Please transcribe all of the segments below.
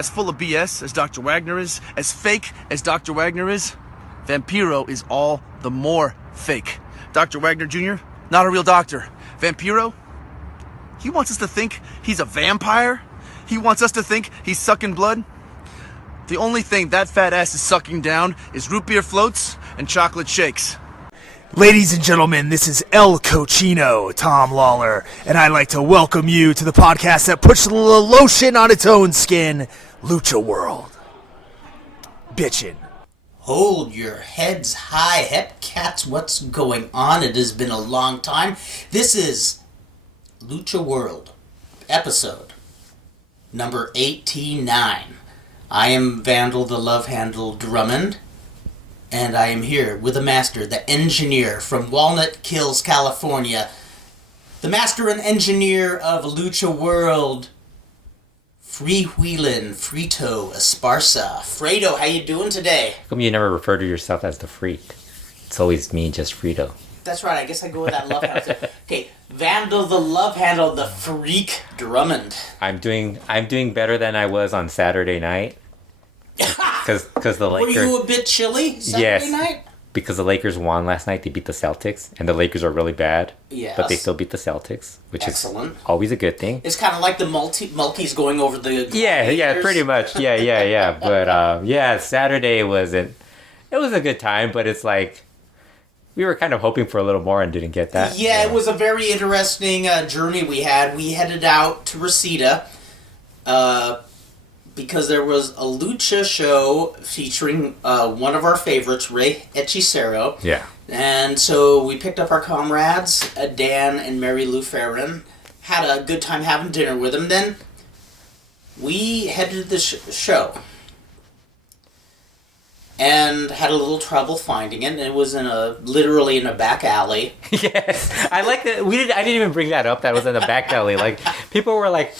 as full of BS as Dr. Wagner is, as fake as Dr. Wagner is, Vampiro is all the more fake. Dr. Wagner Jr., not a real doctor. Vampiro, he wants us to think he's a vampire. He wants us to think he's sucking blood. The only thing that fat ass is sucking down is root beer floats and chocolate shakes. Ladies and gentlemen, this is El Cochino, Tom Lawler, and I'd like to welcome you to the podcast that puts the lotion on its own skin, LuchaWorld. Bitchin'. Hold your heads high, Hepcats, what's going on? It has been a long time. This is LuchaWorld, episode number 89. I am Vandal the Love Handle Drummond, and I am here with the master, the engineer from Walnut Hills, California, the master and engineer of LuchaWorld, Freewheelin' Frito Esparza. Fredo, how you doing today? How come you never refer to yourself as the freak? It's always me, just Fredo. That's right, I guess I go with that love handle. Okay, Vandal the Love Handle, the Freak Drummond. I'm doing better than I was on Saturday night. Because the Lakers... Were you a bit chilly Saturday night? Because the Lakers won last night. They beat the Celtics, and the Lakers are really bad. Yes. But they still beat the Celtics, which Excellent. is always a good thing. It's kind of like the Mulkeys going over the... Yeah, pretty much. Yeah. But, Saturday wasn't... It was a good time, but it's like... We were kind of hoping for a little more and didn't get that. Yeah, it was a very interesting journey we had. We headed out to Reseda because there was a lucha show featuring one of our favorites, Hechicero. Yeah. And so we picked up our comrades, Dan and Mary Lou Farron, had a good time having dinner with them. Then we headed to the show and had a little trouble finding it. And it was literally in a back alley. Yes, I like that. I didn't even bring that up. That was in the back alley. Like people were like,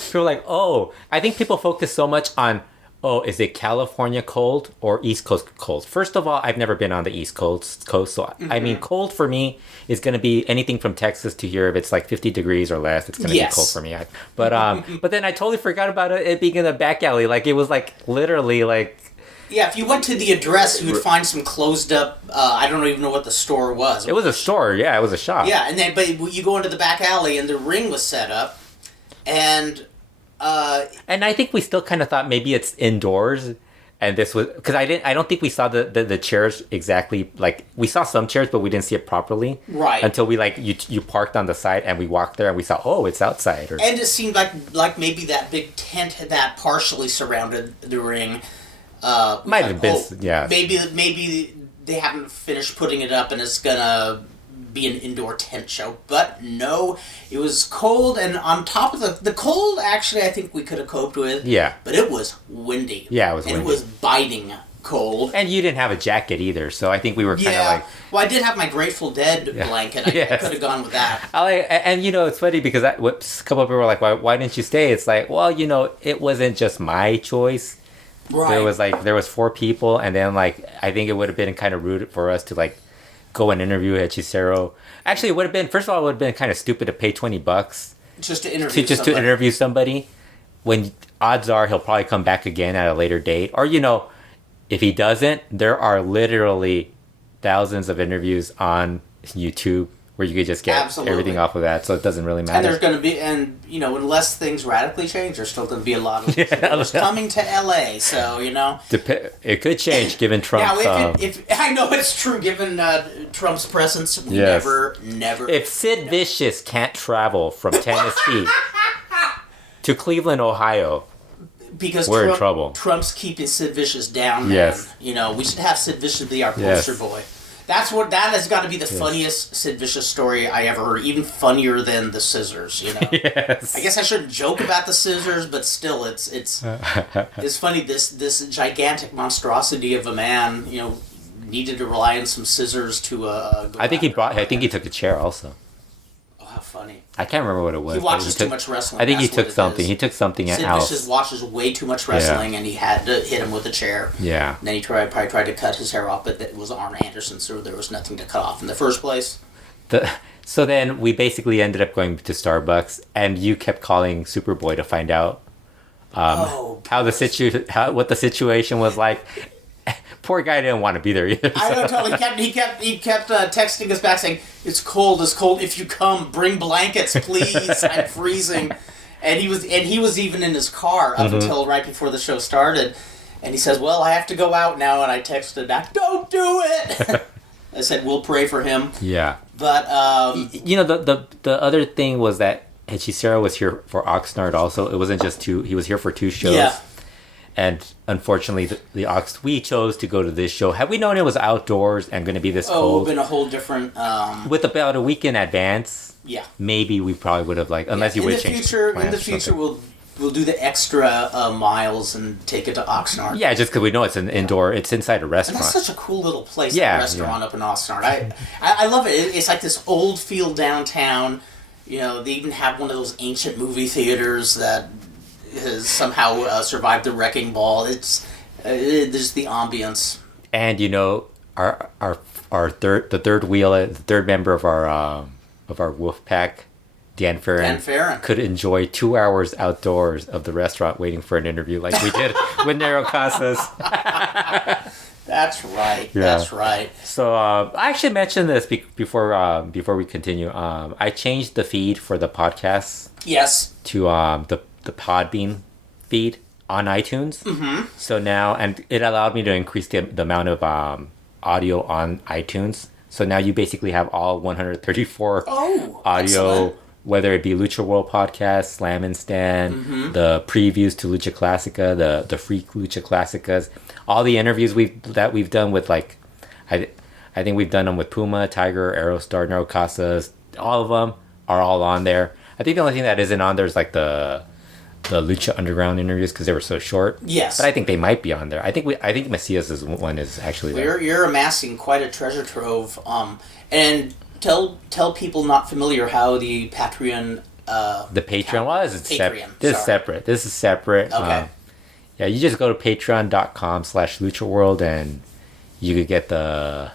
oh, I think people focus so much on, oh, is it California cold or East Coast cold? First of all, I've never been on the East Coast, so I mean, cold for me is going to be anything from Texas to here. If it's like 50 degrees or less, it's going to be cold for me. But then I totally forgot about it being in the back alley. Like it was like literally like. Yeah, if you went to the address, you would find some closed up, I don't even know what the store was. It was a store, yeah, it was a shop. Yeah, but you go into the back alley and the ring was set up, and I think we still kind of thought maybe it's indoors, and this was, because I don't think we saw the chairs exactly, like, we saw some chairs, but we didn't see it properly. Right. Until we, like, you parked on the side, and we walked there, and we saw, oh, it's outside. And it seemed like maybe that big tent that partially surrounded the ring... Might have been, yeah. Maybe they haven't finished putting it up and it's gonna be an indoor tent show. But no, it was cold, and on top of the cold, actually, I think we could have coped with. Yeah. But it was windy. Yeah, it was windy. And it was biting cold. And you didn't have a jacket either, so I think we were kind of like... Well, I did have my Grateful Dead blanket. I could have gone with that. And it's funny because a couple of people were like, why didn't you stay? It's like, well, it wasn't just my choice. Right. There was 4 people, and then like I think it would have been kind of rude for us to like go and interview Hechicero. Actually, it would have been, first of all, it would have been kind of stupid to pay $20 just to interview to interview somebody, when odds are he'll probably come back again at a later date. Or if he doesn't, there are literally thousands of interviews on YouTube where you could just get everything off of that, so it doesn't really matter. And there's going to be, unless things radically change, there's still going to be a lot of supporters coming to LA, so, It could change given Trump's... Now, if I know it's true, given Trump's presence, we never... If Sid Vicious can't travel from Tennessee to Cleveland, Ohio... Because we're in trouble. Trump's keeping Sid Vicious down, man. Yes. We should have Sid Vicious be our poster boy. That has got to be the funniest Sid Vicious story I ever heard, even funnier than the scissors, Yes. I guess I shouldn't joke about the scissors, but still, it's funny, this gigantic monstrosity of a man, needed to rely on some scissors to I think he took a chair also. Oh, how funny. I can't remember what it was. He watches too much wrestling. I think he took something. He took something Sid out. Vicious watches way too much wrestling, and he had to hit him with a chair. Yeah. And then he probably tried to cut his hair off, but it was Arn Anderson, so there was nothing to cut off in the first place. So then we basically ended up going to Starbucks, and you kept calling Superboy to find out how what the situation was like. Poor guy didn't want to be there either. I know, totally. He kept texting us back saying, "It's cold. It's cold. If you come, bring blankets, please. I'm freezing." And he was even in his car up until right before the show started. And he says, "Well, I have to go out now." And I texted back, "Don't do it." I said, "We'll pray for him." Yeah. But the other thing was that Hechicero was here for Oxnard also. It wasn't just two. He was here for 2 shows. Yeah. And unfortunately, we chose to go to this show. Had we known it was outdoors and going to be this cold, been a whole different. With about a week in advance, yeah, maybe we probably would have unless you would have changed. In the future, we'll do the extra miles and take it to Oxnard. Yeah, just because we know it's an indoor. It's inside a restaurant. And that's such a cool little place. Yeah, restaurant up in Oxnard. I love it. It's like this old field downtown. You know, they even have one of those ancient movie theaters that has somehow survived the wrecking ball. There's the ambience, and our third member of our wolf pack, Dan Farron could enjoy 2 hours outdoors of the restaurant waiting for an interview like we did with Nero Casas. That's right. Yeah. That's right. So I actually mentioned this before we continue. I changed the feed for the podcast. Yes. To the Podbean feed on iTunes. Mm-hmm. So now, and it allowed me to increase the amount of audio on iTunes. So now you basically have all 134 audio, excellent. Whether it be LuchaWorld Podcast, Slam and Stan, the previews to Lucha Classica, the Freak Lucha Classicas, all the interviews that we've done with I think we've done them with Puma, Tiger, Aerostar, Nero Casas. All of them are all on there. I think the only thing that isn't on there is the Lucha Underground interviews because they were so short. Yes, but I think they might be on there. I think Macias's one is actually there. You're amassing quite a treasure trove. And tell people not familiar how the Patreon. The Patreon was Patreon. This is separate. This is separate. Okay. Yeah, you just go to patreon.com/LuchaWorld and you could get the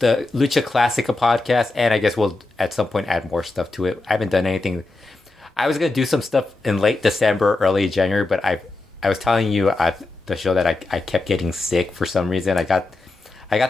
Lucha Classica podcast, and I guess we'll at some point add more stuff to it. I haven't done anything. I was gonna do some stuff in late December, early January, but I was telling you at the show that I kept getting sick for some reason. I got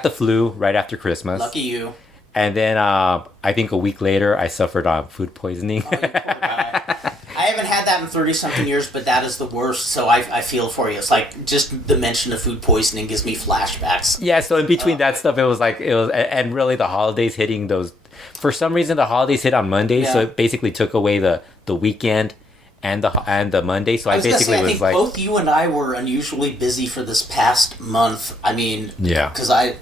the flu right after Christmas. Lucky you. And then I think a week later I suffered food poisoning. Oh, you poor guy. I haven't had that in 30-something years, but that is the worst, so I feel for you. It's like just the mention of food poisoning gives me flashbacks. Yeah, so in between that stuff, it was and really the holidays hitting those. For some reason, the holidays hit on Monday, so it basically took away the weekend and the Monday. So I basically was like, both you and I were unusually busy for this past month. I mean, yeah, because I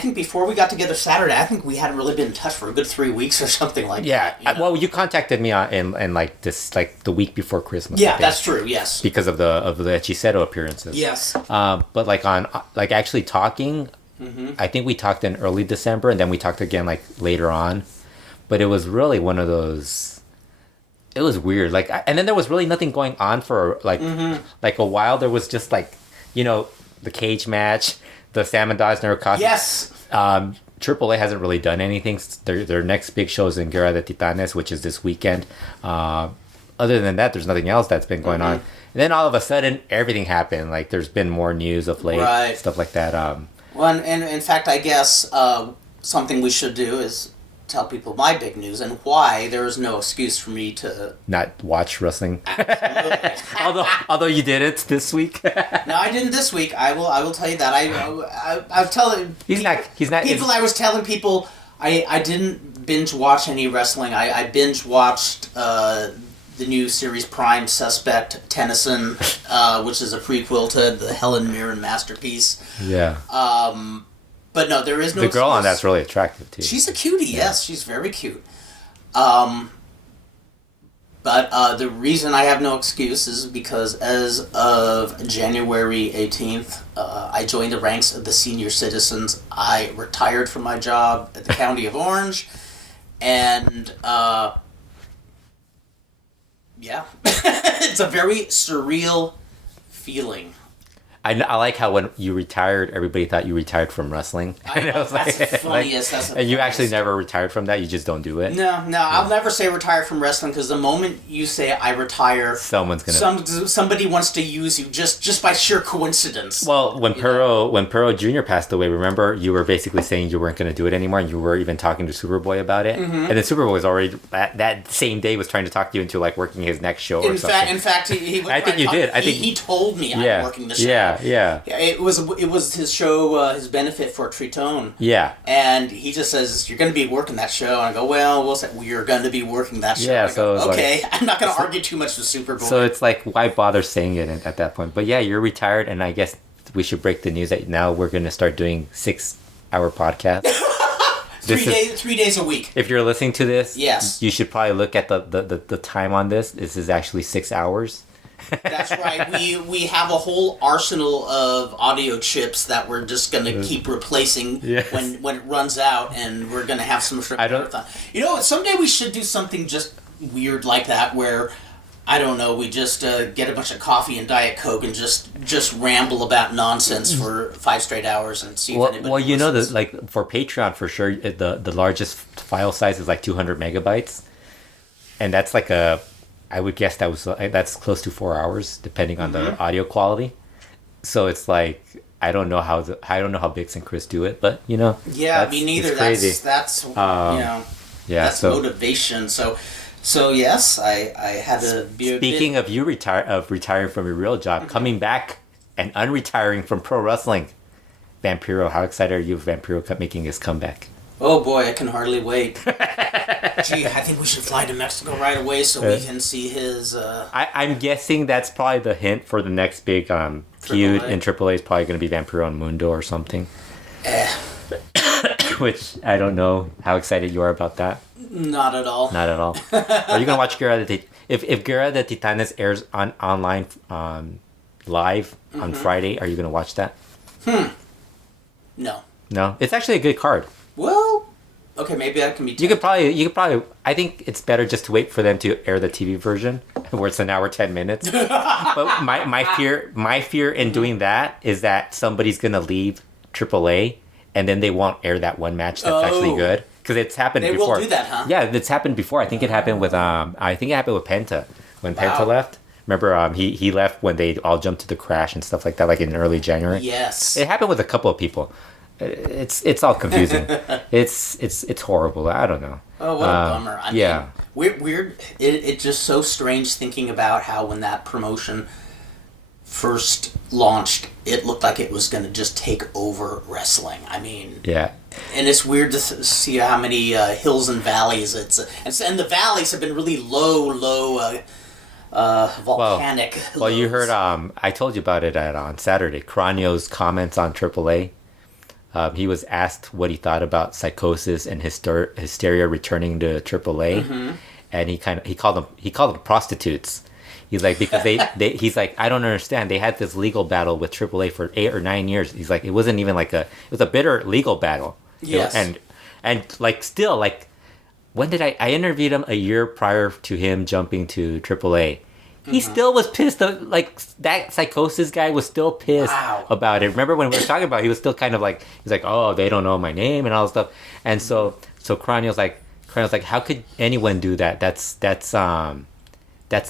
think before we got together Saturday, I think we hadn't really been in touch for a good 3 weeks or something like that. Yeah, well, you contacted me in like the week before Christmas. Yeah, that's true. Yes, because of the Hechicero appearances. Yes. But actually talking, I think we talked in early December, and then we talked again later on. But it was really one of those. It was weird. And then there was really nothing going on for a while. There was just the cage match. The Salmon Dogs Nero Casas. Yes. AAA hasn't really done anything. Their next big show is in Guerra de Titanes, which is this weekend. Other than that, there's nothing else that's been going on. And then all of a sudden, everything happened. There's been more news of late, stuff like that. Well, and in fact, I guess something we should do is tell people my big news and why there is no excuse for me to not watch wrestling. Absolutely. although you did it this week. No, I didn't this week. I will tell you that. I've telling he's not people. I was telling people I didn't binge watch any wrestling. I binge watched the new series Prime Suspect Tennyson, which is a prequel to the Helen Mirren masterpiece. Yeah. But no, there is no. The girl on that's really attractive too. She's a cutie. Yeah. Yes, she's very cute. But the reason I have no excuse is because as of January 18th, I joined the ranks of the senior citizens. I retired from my job at the County of Orange, and yeah, it's a very surreal feeling. I like how when you retired, everybody thought you retired from wrestling. I know, that's the funniest. That's the and you actually funniest. never retired from that. You just don't do it. No, I'll never say retire from wrestling because the moment you say I retire, Someone's gonna. somebody wants to use you just by sheer coincidence. Well, when Perro Jr. passed away, remember you were basically saying you weren't going to do it anymore, and you were even talking to Superboy about it. And then Superboy was already that same day was trying to talk you into like working his next show or something. In fact, he was I think you did. I think he told me yeah, I'm working the show. Yeah. It was his show, his benefit for Triton. Yeah. And he just says, "You're going to be working that show." And I go, "Well, we'll say you're going to be working that show." Yeah. I go, So okay, I'm not going to argue too much with Superboy. So it's like, why bother saying it at that point? But yeah, you're retired, and I guess we should break the news that now we're going to start doing 6-hour podcasts. 3 days a week. If you're listening to this, Yes. you should probably look at the time on this. This is actually 6 hours. That's right. We have a whole arsenal of audio chips that we're just going to keep replacing Yes. when it runs out, and we're going to have some sort of marathon. You know what? Someday we should do something just weird like that where, I don't know, we just get a bunch of coffee and Diet Coke and just ramble about nonsense for 5 straight hours and see if anybody Well, you know, listens. like for Patreon, for sure, the largest file size is like 200 megabytes. And that's like I would guess that's close to 4 hours, depending on the audio quality. So it's like, I don't know how Bix and Chris do it, but you know. Yeah, me neither. It's crazy. That's you know, Yeah, that's motivation. So yes, I had to be. Speaking of you retiring from your real job, coming back and unretiring from pro wrestling, Vampiro, how excited are you of Vampiro making his comeback? Oh boy, I can hardly wait. Gee, I think we should fly to Mexico right away so we can see his. I'm guessing that's probably the hint for the next big feud in AAA is probably going to be Vampiro and Mundo or something. Which I don't know how excited you are about that. Not at all. Not at all. Are you gonna watch Guerra de if Guerra de Titanes airs online live on Friday? Are you gonna watch that? No. No, it's actually a good card. Well, okay, maybe I can be. You could probably. I think it's better just to wait for them to air the TV version, where it's an hour 10 minutes. But my fear in doing that is that somebody's gonna leave AAA, and then they won't air that one match that's actually good. Because it's happened before. They will do that, huh? Yeah, it's happened before. I think it happened with Penta when Penta left. Remember, he left when they all jumped to the Crash and stuff like that, like in early January. Yes. It happened with a couple of people. It's all confusing. it's horrible. I don't know. Oh, what a bummer. I yeah. mean, weird. It's just so strange thinking about how when that promotion first launched, it looked like it was going to just take over wrestling. I mean, yeah. And it's weird to see how many hills and valleys and the valleys have been really low, volcanic. Well, you lows. heard. I told you about it on Saturday. Cranio's comments on AAA. He was asked what he thought about Psychosis and Hysteria returning to AAA, and he called them prostitutes. He's like, because he's like, I don't understand. They had this legal battle with AAA for 8 or 9 years. He's like, it wasn't even like it was a bitter legal battle. Yes. And like still like, when did I interviewed him a year prior to him jumping to AAA. He still was pissed. Like that Psychosis guy was still pissed about it. Remember when we were talking about it, he was still kind of like, he's like, oh, they don't know my name and all this stuff. And so Cranio's like, how could anyone do that? That's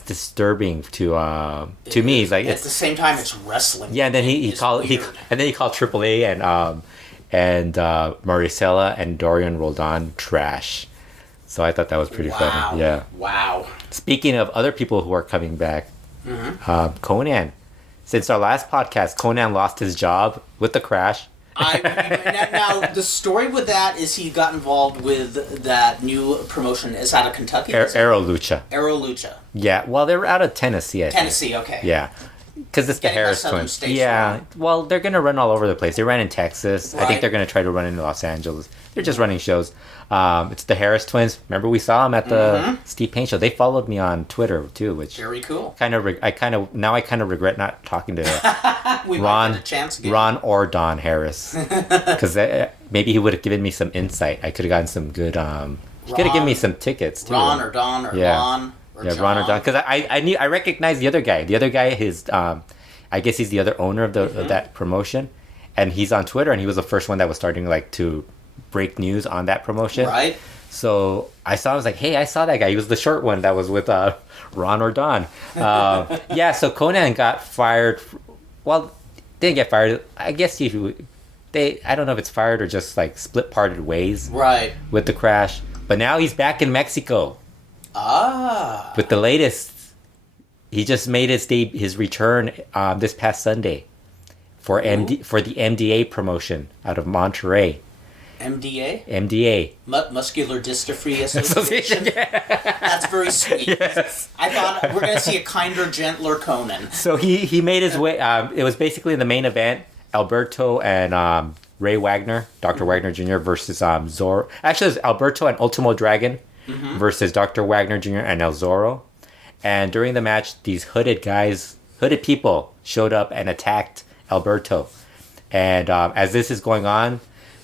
disturbing to me. He's like, at the same time, it's wrestling. Yeah, and then he called AAA and Maricela and Dorian Roldan trash. So I thought that was pretty funny. Yeah. Wow. Speaking of other people who are coming back, Konnan. Since our last podcast, Konnan lost his job with the Crash. Now, the story with that is he got involved with that new promotion. Is out of Kentucky? Aero Lucha. Aero Lucha. Yeah, well, they were out of Tennessee, I think. Tennessee, okay. Yeah. Because it's the Getting Harris that Southern twins. States Yeah. run. Well, they're going to run all over the place. They ran in Texas. I Right. think they're going to try to run in Los Angeles. They're just running shows. It's the Harris twins. Remember we saw them at the Steve Payne show. They followed me on Twitter too, which Very cool. I kind of regret not talking to We might Ron get a chance again. or Don Harris, because maybe he would have given me some insight. I could have gotten some good. He could have given me some tickets too. Ron or Don or Yeah. Ron or Yeah, John. Ron or Don, because I recognized the other guy. The other guy, I guess he's the other owner of of that promotion, and he's on Twitter, and he was the first one that was starting like to break news on that promotion. Right. So I was like, hey, I saw that guy. He was the short one that was with Ron or Don. Yeah, so Konnan got fired. Well, didn't get fired. I guess I don't know if it's fired or just like parted ways. Right. With the crash. But now he's back in Mexico. Ah. With the latest. He just made his return this past Sunday for the MDA promotion out of Monterrey. MDA? MDA. Muscular Dystrophy Association. Yeah. That's very sweet. Yes. I thought we're going to see a kinder, gentler Konnan. So he made his way. It was basically in the main event, Alberto and Ray Wagner, Dr. Wagner Jr. versus Zorro. Actually, it was Alberto and Ultimo Dragon versus Dr. Wagner Jr. and El Zorro. And during the match, these hooded people showed up and attacked Alberto. And as this is going on,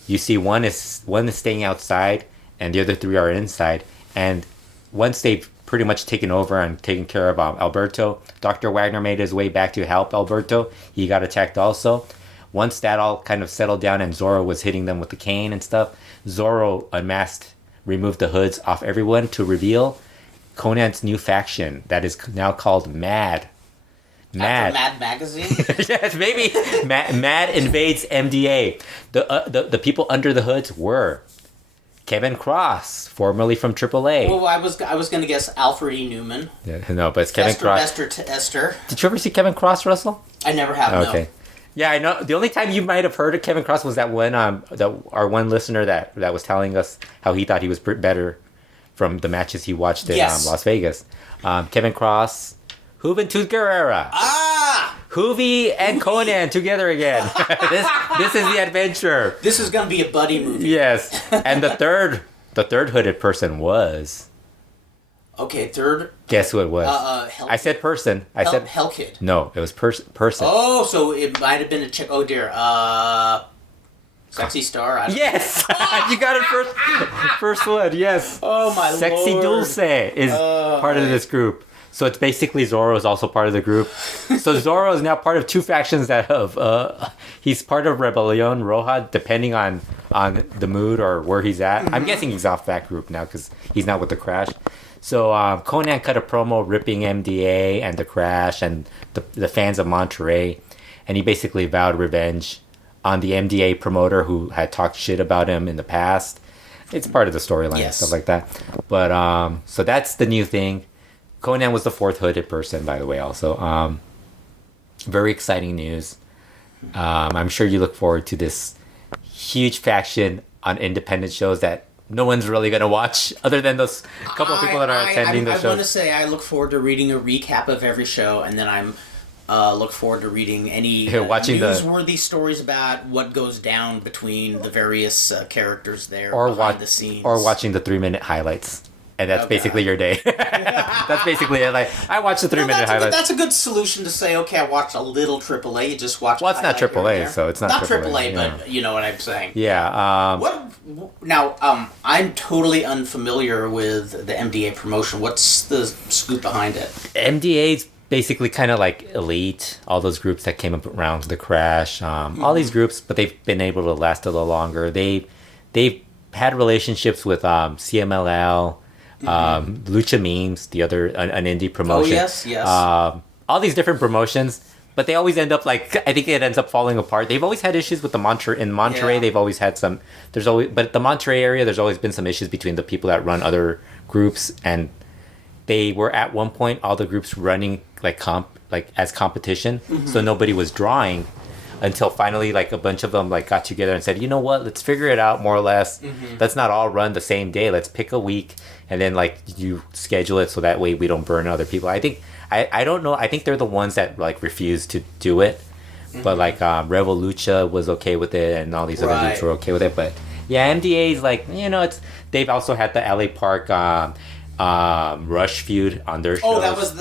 you see one is staying outside and the other three are inside. And once they've pretty much taken over and taken care of Alberto, Dr. Wagner made his way back to help Alberto. He got attacked also. Once that all kind of settled down and Zorro was hitting them with the cane and stuff, Zorro unmasked, removed the hoods off everyone to reveal Konnan's new faction that is now called Mad. After Mad Magazine? Yes, maybe. Mad invades MDA. The people under the hoods were Kevin Cross, formerly from AAA. Well, I was going to guess Alfred E. Newman. Yeah, no, but it's Kevin Cross. Esther. Did you ever see Kevin Cross, Russell? I never have. Okay. No. Yeah, I know. The only time you might have heard of Kevin Cross was that one our one listener that was telling us how he thought he was better from the matches he watched in Las Vegas. Kevin Cross, Juventud Guerrera. Ah! Juvi and Konnan together again. this is the adventure. This is going to be a buddy movie. Yes. And the third hooded person was... Okay, third... Guess who it was? I said person. I said Hellkid. No, it was person. Oh, so it might have been a chick. Oh, dear. Sexy Star? Yes! You got it first one, yes. Oh, my Lord. Sexy Dulce is part of this group. So it's basically Zorro is also part of the group. So Zorro is now part of two factions that have... he's part of Rebellion Roja, depending on the mood or where he's at. Mm-hmm. I'm guessing he's off that group now because he's not with the Crash. So Konnan cut a promo ripping MDA and the Crash and the fans of Monterrey. And he basically vowed revenge on the MDA promoter who had talked shit about him in the past. It's part of the storyline and stuff like that. But so that's the new thing. Konnan was the fourth hooded person, by the way, also. Very exciting news. I'm sure you look forward to this huge faction on independent shows that no one's really going to watch other than those couple of people that are attending the shows. I want to say I look forward to reading a recap of every show, and then I'm look forward to reading any newsworthy stories about what goes down between the various characters there behind the scenes. Or watching the 3-minute highlights. And that's basically your day. That's basically it. Like, I watched the 3-minute highlights. That's a good solution to say, okay, I watched a little AAA. You just watch. Well, it's not AAA, so it's not AAA, but you know what I'm saying. Yeah. I'm totally unfamiliar with the MDA promotion. What's the scoop behind it? MDA's basically kind of like Elite, all those groups that came up around the Crash, all these groups, but they've been able to last a little longer. They've had relationships with CMLL. Lucha Memes, the other an indie promotion. Oh yes. All these different promotions, but they always end up like I think it ends up falling apart. They've always had issues with Monterrey. They've always had some. But the Monterrey area, there's always been some issues between the people that run other groups, and they were at one point all the groups running as competition, so nobody was drawing. Until finally, like, a bunch of them, like, got together and said, you know what, let's figure it out more or less. Let's not all run the same day. Let's pick a week, and then, like, you schedule it so that way we don't burn other people. I think, I don't know, I think they're the ones that, like, refuse to do it. But, like, Rebel Lucha was okay with it, and all these other groups were okay with it. But, yeah, MDA is, like, you know, they've also had the LA Park Rush feud on their shows. Oh, that was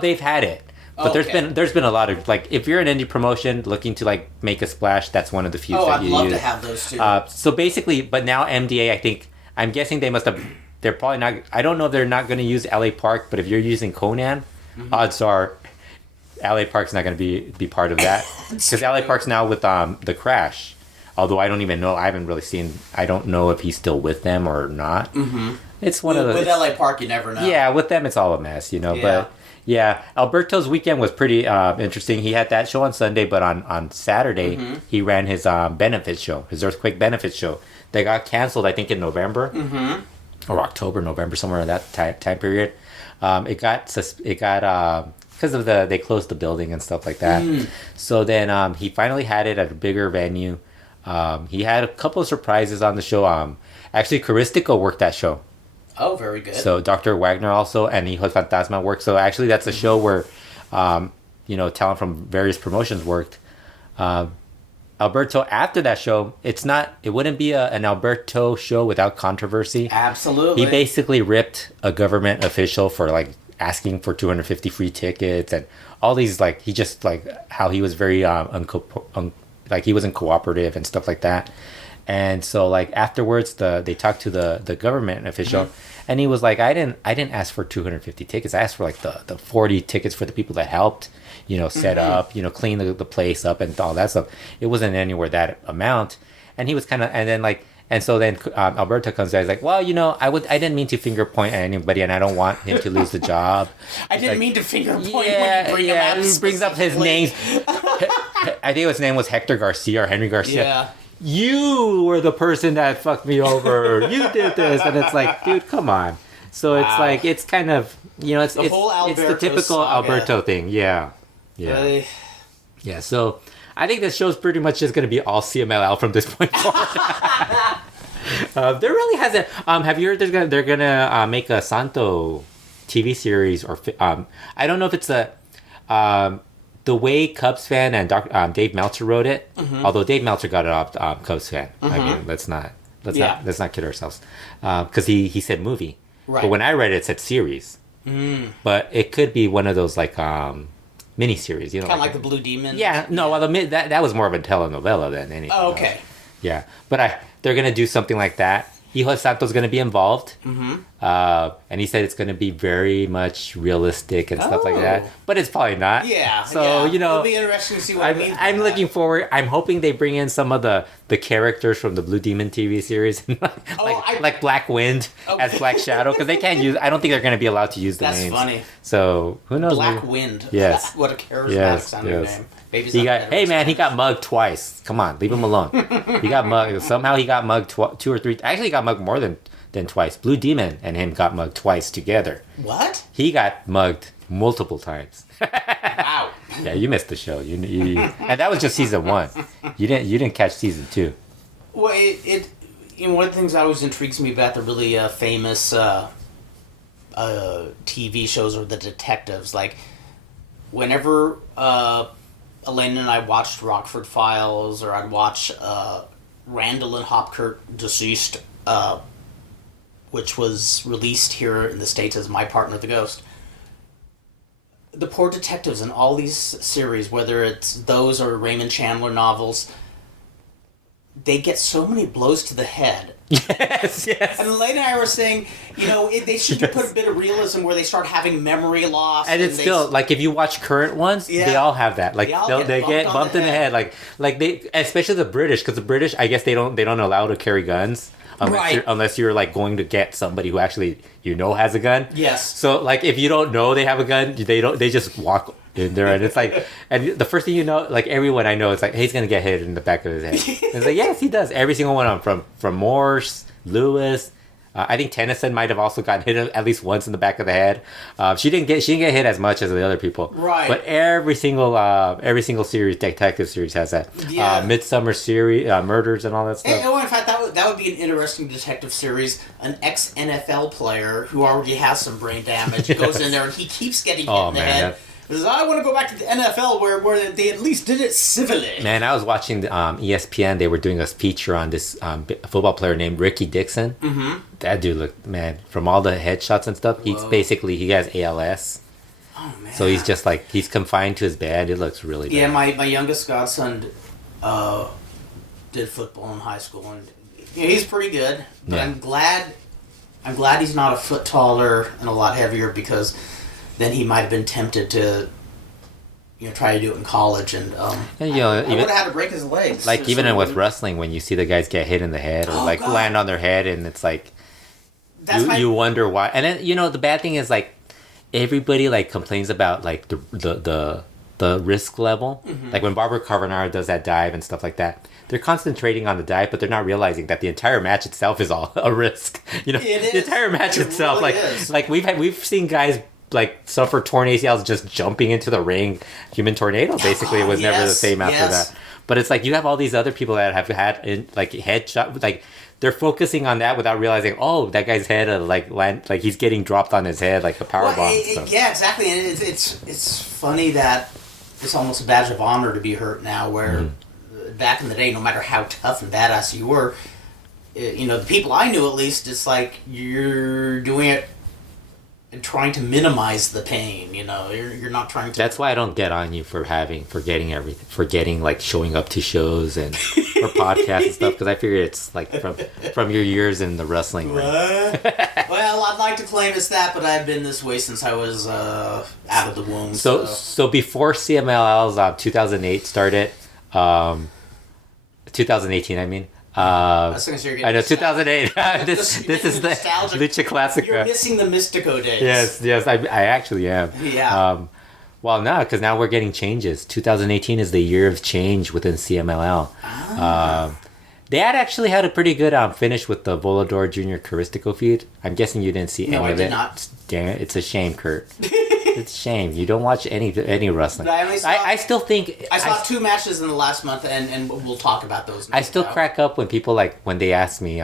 they've had it. But there's been a lot of, like, if you're an indie promotion looking to, like, make a splash, that's one of the feuds that you use. I'd love to have those too. So basically, but now MDA, I'm guessing they're probably not, I don't know if they're not going to use LA Park, but if you're using Konnan, odds are LA Park's not going to be part of that because LA Park's now with the Crash. Although I don't even know, I haven't really seen. I don't know if he's still with them or not. Mm-hmm. It's one of the with LA Park. You never know. Yeah, with them it's all a mess, But yeah, Alberto's weekend was pretty interesting. He had that show on Sunday, but on Saturday he ran his benefit show, his earthquake benefit show. They got canceled, I think, in November or October, November, somewhere in that time period. It got because of they closed the building and stuff like that. So then he finally had it at a bigger venue. He had a couple of surprises on the show. Actually, Caristico worked that show. Oh, very good. So Dr. Wagner also and Hijo Fantasma worked. So actually, that's a show where, talent from various promotions worked. Alberto, after that show, it wouldn't be an Alberto show without controversy. Absolutely. He basically ripped a government official for asking for 250 free tickets and all these he just how he was very he wasn't cooperative and stuff like that. And so afterwards they talked to the government official and he was like, I didn't ask for 250 tickets. I asked for the 40 tickets for the people that helped set up, clean the place up and all that stuff. It wasn't anywhere that amount. And he was kind of, and then so then Alberto comes out. He's like, well, I didn't mean to finger point at anybody, and I don't want him to lose the job. I didn't mean to finger point when you bring him up. He brings up his names. I think his name was Hector Garcia or Henry Garcia. Yeah. You were the person that fucked me over. You did this, and it's like, dude, come on. So it's it's kind of it's the typical saga. Alberto thing. Yeah. Really? Yeah. So I think this show's pretty much just going to be all CMLL from this point forward. There really hasn't. Have you heard they're gonna make a Santo TV series or I don't know if it's the way Cubs fan and Dave Meltzer wrote it. Although Dave Meltzer got it off Cubs fan. I mean, let's not kid ourselves because he said movie. Right. But when I read it, it said series. But it could be one of those miniseries, kind of like the Blue Demon. Yeah, no, well, that was more of a telenovela than anything. Oh, okay. Yeah, but they're gonna do something like that. Hijo Santo's gonna be involved, and he said it's gonna be very much realistic and stuff like that. But it's probably not. Yeah. So it'll be interesting to see what I'm looking forward. I'm hoping they bring in some of the characters from the Blue Demon TV series, like Black Wind as Black Shadow, because they can't use. I don't think they're gonna be allowed to use the names. That's funny. So who knows? Black Wind. Yes. What a charismatic sounding name. He got mugged twice. Come on, leave him alone. He got mugged. Somehow he got mugged 2 or 3. Actually, he got mugged more than twice. Blue Demon and him got mugged twice together. What? He got mugged multiple times. Wow. Yeah, you missed the show. You and that was just season 1. You didn't catch season 2. Well, one of the things that always intrigues me about the really famous TV shows are the detectives. Whenever Elaine and I watched Rockford Files, or I'd watch Randall and Hopkirk Deceased, which was released here in the States as My Partner the Ghost. The poor detectives in all these series, whether it's those or Raymond Chandler novels, they get so many blows to the head. Yes. And Elaine and I were saying, they should put a bit of realism where they start having memory loss. And it's still if you watch current ones, they all have that. They get bumped in the head. Like they, especially the British, because the British, I guess they don't allow to carry guns unless you're going to get somebody who actually has a gun. Yes. So if you don't know they have a gun, they just walk in there, and it's and the first thing everyone I know is hey, he's gonna get hit in the back of his head. And it's yes, he does. Every single one of them, from Morse, Lewis. I think Tennyson might have also gotten hit at least once in the back of the head. She didn't get hit as much as the other people. Right. But every single series, detective series has that. Yeah. Midsummer series, murders and all that stuff. In fact, that would be an interesting detective series. An ex-NFL player who already has some brain damage goes in there and he keeps getting hit in the head. Says, I want to go back to the NFL where they at least did it civilly. Man, I was watching the ESPN. They were doing a feature on this football player named Ricky Dixon. Mm-hmm. That dude looked, man, from all the headshots and stuff, he has ALS. Oh, man. So he's just he's confined to his bed. It looks really bad. Yeah, my youngest godson did football in high school, and he's pretty good. But yeah. I'm glad he's not a foot taller and a lot heavier, because then he might have been tempted to, try to do it in college, and And, you know, I even would have had to break his legs. like Just even so- with wrestling, when you see the guys get hit in the head or Oh, like God. land on their head, and it's like That's my- you wonder why. And then the bad thing is like everybody like complains about like the risk level. Mm-hmm. Like when Barbara Carbonara does that dive and stuff like that, they're concentrating on the dive, but they're not realizing that the entire match itself is all a risk. It The is. entire match It itself, really like is. like we've seen guys like suffer torn ACLs just jumping into the ring. Human tornado, basically, it was never the Yes, same after yes. that. But it's like you have all these other people that have had like headshot, like they're focusing on that without realizing, oh, that guy's head like he's getting dropped on his head like a power Well, bomb. and stuff. yeah, exactly. And it's funny that it's almost a badge of honor to be hurt now, where back in the day, no matter how tough and badass you were, the people I knew at least, it's like you're doing it and trying to minimize the pain. You're not trying to. That's why I don't get on you for getting like showing up to shows and or podcasts and stuff, because I figure it's like from your years in the wrestling ring. Well, I'd like to claim it's that, but I've been this way since I was out of the womb. So before CMLL's 2008 started, 2018 I mean. I was gonna say you're getting I know nostalgic. 2008. this is the Nostalgic. Lucha Classica. You're missing the Mystico days. Yes, I actually am. Yeah. Well, no, because now we're getting changes. 2018 is the year of change within CMLL. They actually had a pretty good finish with the Volador Jr. Caristico feud. I'm guessing you didn't see No, any I of did it. not. Damn it, it's a shame, Kurt. It's a shame. You don't watch any wrestling. But I only saw- I still think... I saw 2 matches in the last month, and we'll talk about those. I still now. crack up when people when they ask me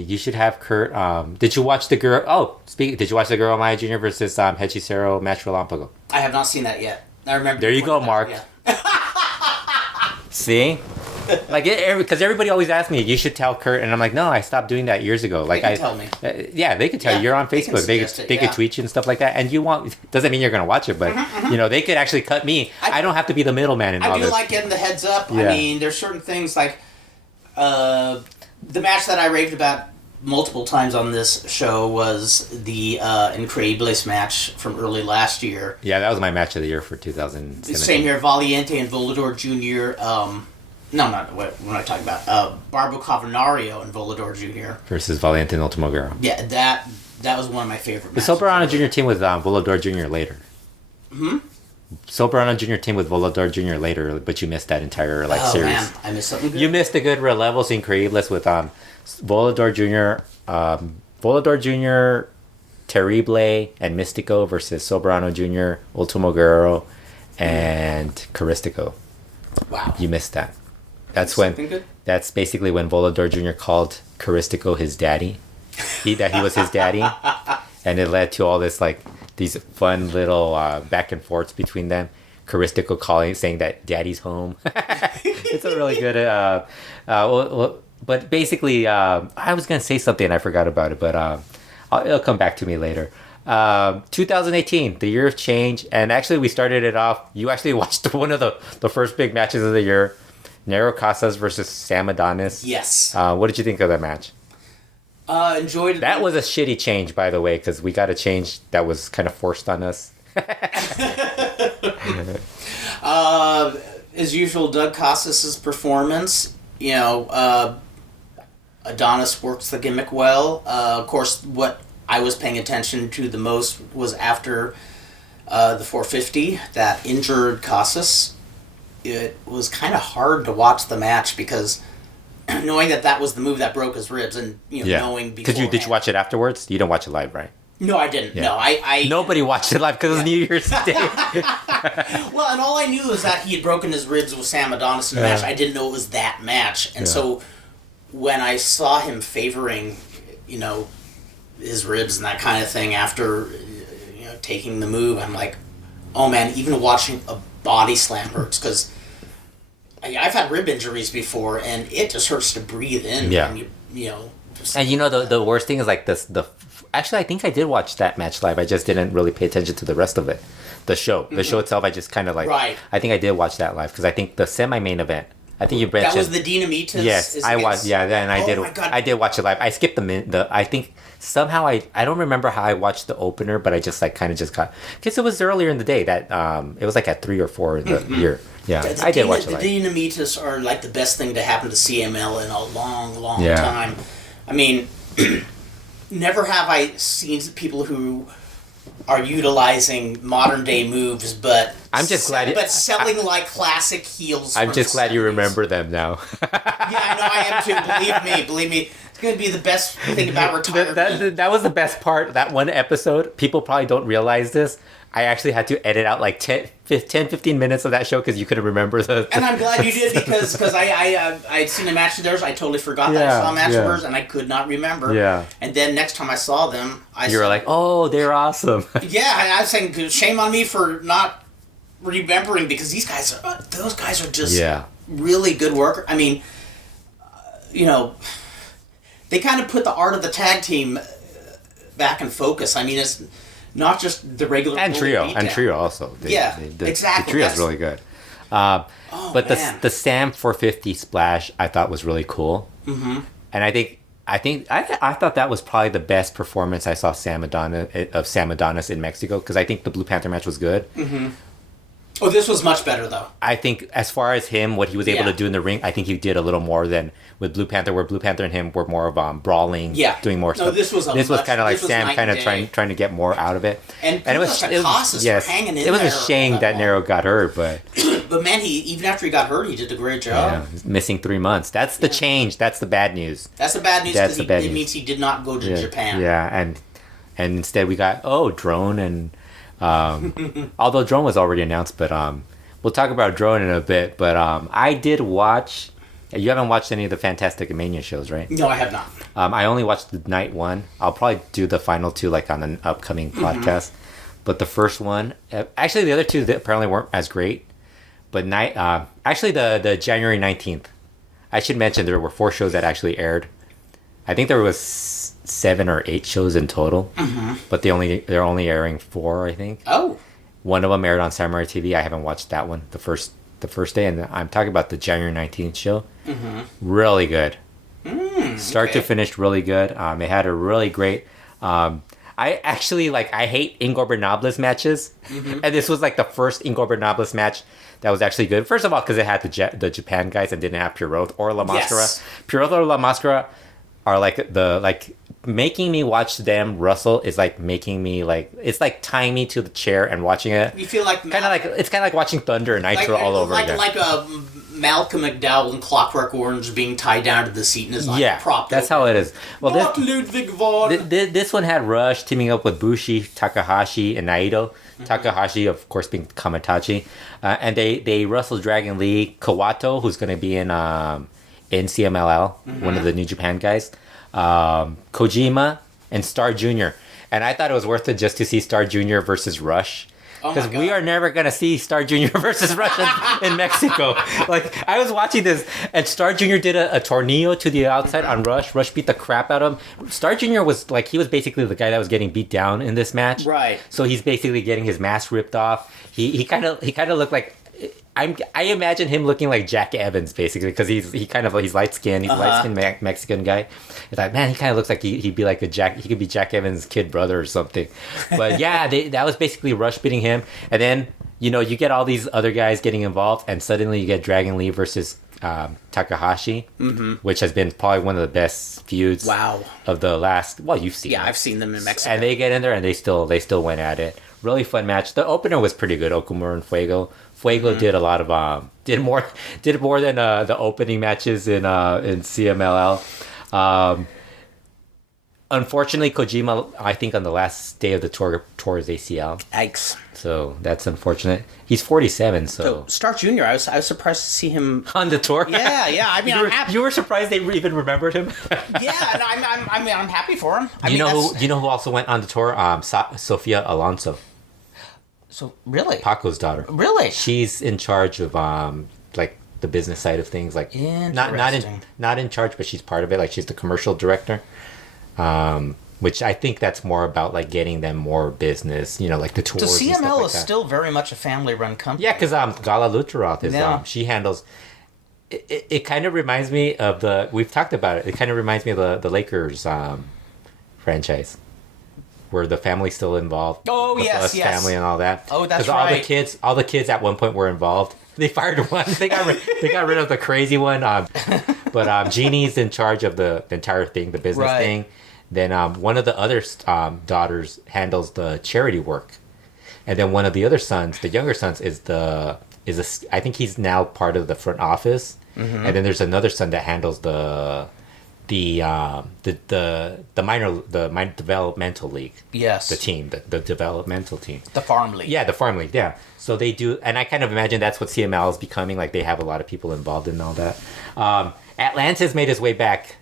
you should have Kurt did you watch the girl did you watch the Girl Maya Jr. versus Hechicero match Relámpago? I have not seen that yet. I remember. There you go, that, Mark. yeah. See, like because everybody always asks me, you should tell Kurt, and I'm like, no, I stopped doing that years ago. Like can tell me. Yeah, they could tell Yeah, you. You're on they can Facebook. They suggest it, could yeah. tweet you and stuff like that. And doesn't mean you're gonna watch it, but they could actually cut me. I don't have to be the middleman in all I do this. like getting the heads up. Yeah. I mean, there's certain things like the match that I raved about multiple times on this show was the Increíbles match from early last year. Yeah, that was my match of the year for 2017. Same here, Valiente and Volador Jr. What am I talking about? Barbo Cavernario and Volador Jr. Versus Valiente and Ultimo Guerrero. Yeah, that was one of my favorite The matches. Soberano Jr. team with Volador Jr. later. Soberano Jr. team with Volador Jr. later, but you missed that entire Oh series. man, I missed something good. You missed a good Relevos Increíbles with Volador Jr., Volador Jr., Terrible, and Mystico versus Soberano Jr., Ultimo Guerrero, and Caristico. Wow. You missed that. That's Something good? That's basically when Volador Jr. called Caristico his daddy. That he was his daddy. And it led to all this these fun little back and forths between them. Caristico saying that daddy's home. It's a really good but basically I was gonna say something and I forgot about it, but it'll come back to me later. 2018, the year of change, and actually we started it off. You actually watched one of the first big matches of the year, Nero Casas versus Sam Adonis. Yes. What did you think of that match? Enjoyed it. That was a shitty change, by the way, because we got a change that was kind of forced on us. As usual, Doug Casas' performance. Adonis works the gimmick well. Of course, what I was paying attention to the most was after the 450 that injured Casas. It was kind of hard to watch the match because knowing that was the move that broke his ribs, and knowing before. Did you watch it afterwards? You didn't watch it live, right? No, I didn't. Yeah. No, I Nobody watched it live because it was New Year's Day. Well, and all I knew is that he had broken his ribs with Sam Adonis in the match. I didn't know it was that match, and so when I saw him favoring, his ribs and that kind of thing after, taking the move, I'm like, oh man, even watching a body slam hurts because I've had rib injuries before, and it just hurts to breathe in. Yeah. When just, And the worst thing is actually, I think I did watch that match live. I just didn't really pay attention to the rest of it. The show. The show itself, I just kind of Right. I think I did watch that live because I think the semi-main event I think you mentioned That was the Dinamitas. Yes, I watched. Yeah, then I did. Oh my God. I did watch it live. I skipped I think somehow I don't remember how I watched the opener, but I just like kind of just got because it was earlier in the day that it was like at 3 or 4 in the year. Yeah, I did watch it live. The Dinamitas are like the best thing to happen to CML in a long, long Yeah. time. I mean, never have I seen people who are utilizing modern day moves, but I'm just glad. But selling like classic heels. I'm from just the glad you 70s. remember them now. Yeah, I know I am too. Believe me. It's going to be the best thing about retirement. that was the best part. That one episode, people probably don't realize this. I actually had to edit out like 10, 15 minutes of that show because you couldn't remember the... And I'm glad you did because I'd seen a match of theirs. I totally forgot that I saw a match of theirs and I could not remember. Yeah. And then next time I saw them, You were like, oh, they're awesome. Yeah, and I was saying, shame on me for not remembering because those guys are just really good workers. I mean, they kind of put the art of the tag team back in focus. I mean, it's not just the regular and trio also. Exactly. The trio's really good. But the Sam 450 splash I thought was really cool. Mm-hmm. And I thought that was probably the best performance I saw Sam Adonis in Mexico because I think the Blue Panther match was good. Mm-hmm. Oh, this was much better though. I think as far as him, what he was able to do in the ring, I think he did a little more than with Blue Panther, where Blue Panther and him were more of brawling, doing more stuff. This was kind of like Sam kind of trying to get more out of it. And it was hanging in there. It was a shame that Nero got hurt, but man, even after he got hurt, he did a great job. Yeah, missing 3 months. That's the change. That's the bad news. That's the bad news because it means he did not go to Japan. Yeah, and instead we got Drone and. Although Drone was already announced, but we'll talk about Drone in a bit. But I did watch. You haven't watched any of the FantasticaMania shows, right? No, I have not. I only watched the night one. I'll probably do the final two like on an upcoming podcast. But the first one, actually, the other two apparently weren't as great. But actually, the January 19th, I should mention there were 4 shows that actually aired. I think there was 7 or 8 shows in total, but they're only airing 4, I think. Oh, one of them aired on Samurai TV. I haven't watched that one the first day, and I'm talking about the January 19th show. Really good, start to finish, really good. It had a really great. I actually I hate Ingor Bernables matches, and this was like the first Ingor Bernables match that was actually good. First of all, because it had the Japan guys and didn't have Pierrot or La Mascara. Yes. Pierrot or La Mascara are making me watch them wrestle is like making me it's like tying me to the chair and watching it. You feel like it's kind of like watching Thunder and Nitro all over again. Like Malcolm McDowell in Clockwork Orange being tied down to the seat and is propped. That's how it is. Well, Not Ludwig von. This one had Rush teaming up with Bushi, Takahashi, and Naito. Takahashi, of course, being Kamatachi, and they wrestled Dragon Lee, Kawato, who's going to be in CMLL, one of the New Japan guys, Kojima, and Star Jr. And I thought it was worth it just to see Star Jr. versus Rush. Because we are never going to see Star Jr. versus Rush in Mexico. I was watching this, and Star Jr. did a tornillo to the outside on Rush. Rush beat the crap out of him. Star Jr. was he was basically the guy that was getting beat down in this match. Right. So he's basically getting his mask ripped off. He kind of looked like... I imagine him looking like Jack Evans basically because he's light skinned. He's a light skinned Mexican guy. It's like, man, he kind of looks like he'd be like he could be Jack Evans' kid brother or something. But yeah, that was basically Rush beating him, and then you get all these other guys getting involved, and suddenly you get Dragon Lee versus Takahashi, which has been probably one of the best feuds of the last. Well, you've seen. Yeah, I've seen them in Mexico, and they get in there and they still went at it. Really fun match. The opener was pretty good. Okumura and Fuego. Fuego did a lot of did more than the opening matches in CMLL. Unfortunately, Kojima, I think on the last day of the tour tore his ACL. Yikes! So that's unfortunate. He's 47, so Star Jr. I was surprised to see him on the tour. Yeah. I mean, I'm happy. You were surprised they even remembered him. Yeah, I'm happy for him. Do you know who also went on the tour? Sofia Alonso. So really, Paco's daughter. Really, she's in charge of the business side of things. Not in charge, but she's part of it. She's the commercial director. Which I think that's more about getting them more business. The tours. So CML and stuff is still very much a family-run company. Yeah, because Gala Lucharoth is she handles. it kind of reminds me of we've talked about it. It kind of reminds me of the Lakers franchise, where the family's still involved. Oh, the yes, Bus yes. family and all that. Oh, that's 'Cause right. all the kids at one point were involved. They fired one. They got rid of the crazy one. But Jeannie's in charge of the entire thing, the business Right. thing. Then one of the other daughters handles the charity work, and then one of the other sons, the younger sons, I think he's now part of the front office. Mm-hmm. And then there's another son that handles the minor developmental league. Yes. The team, the developmental team. The farm league. Yeah, the farm league. Yeah. So they do, and I kind of imagine that's what CML is becoming. Like they have a lot of people involved in all that. Atlantis made his way back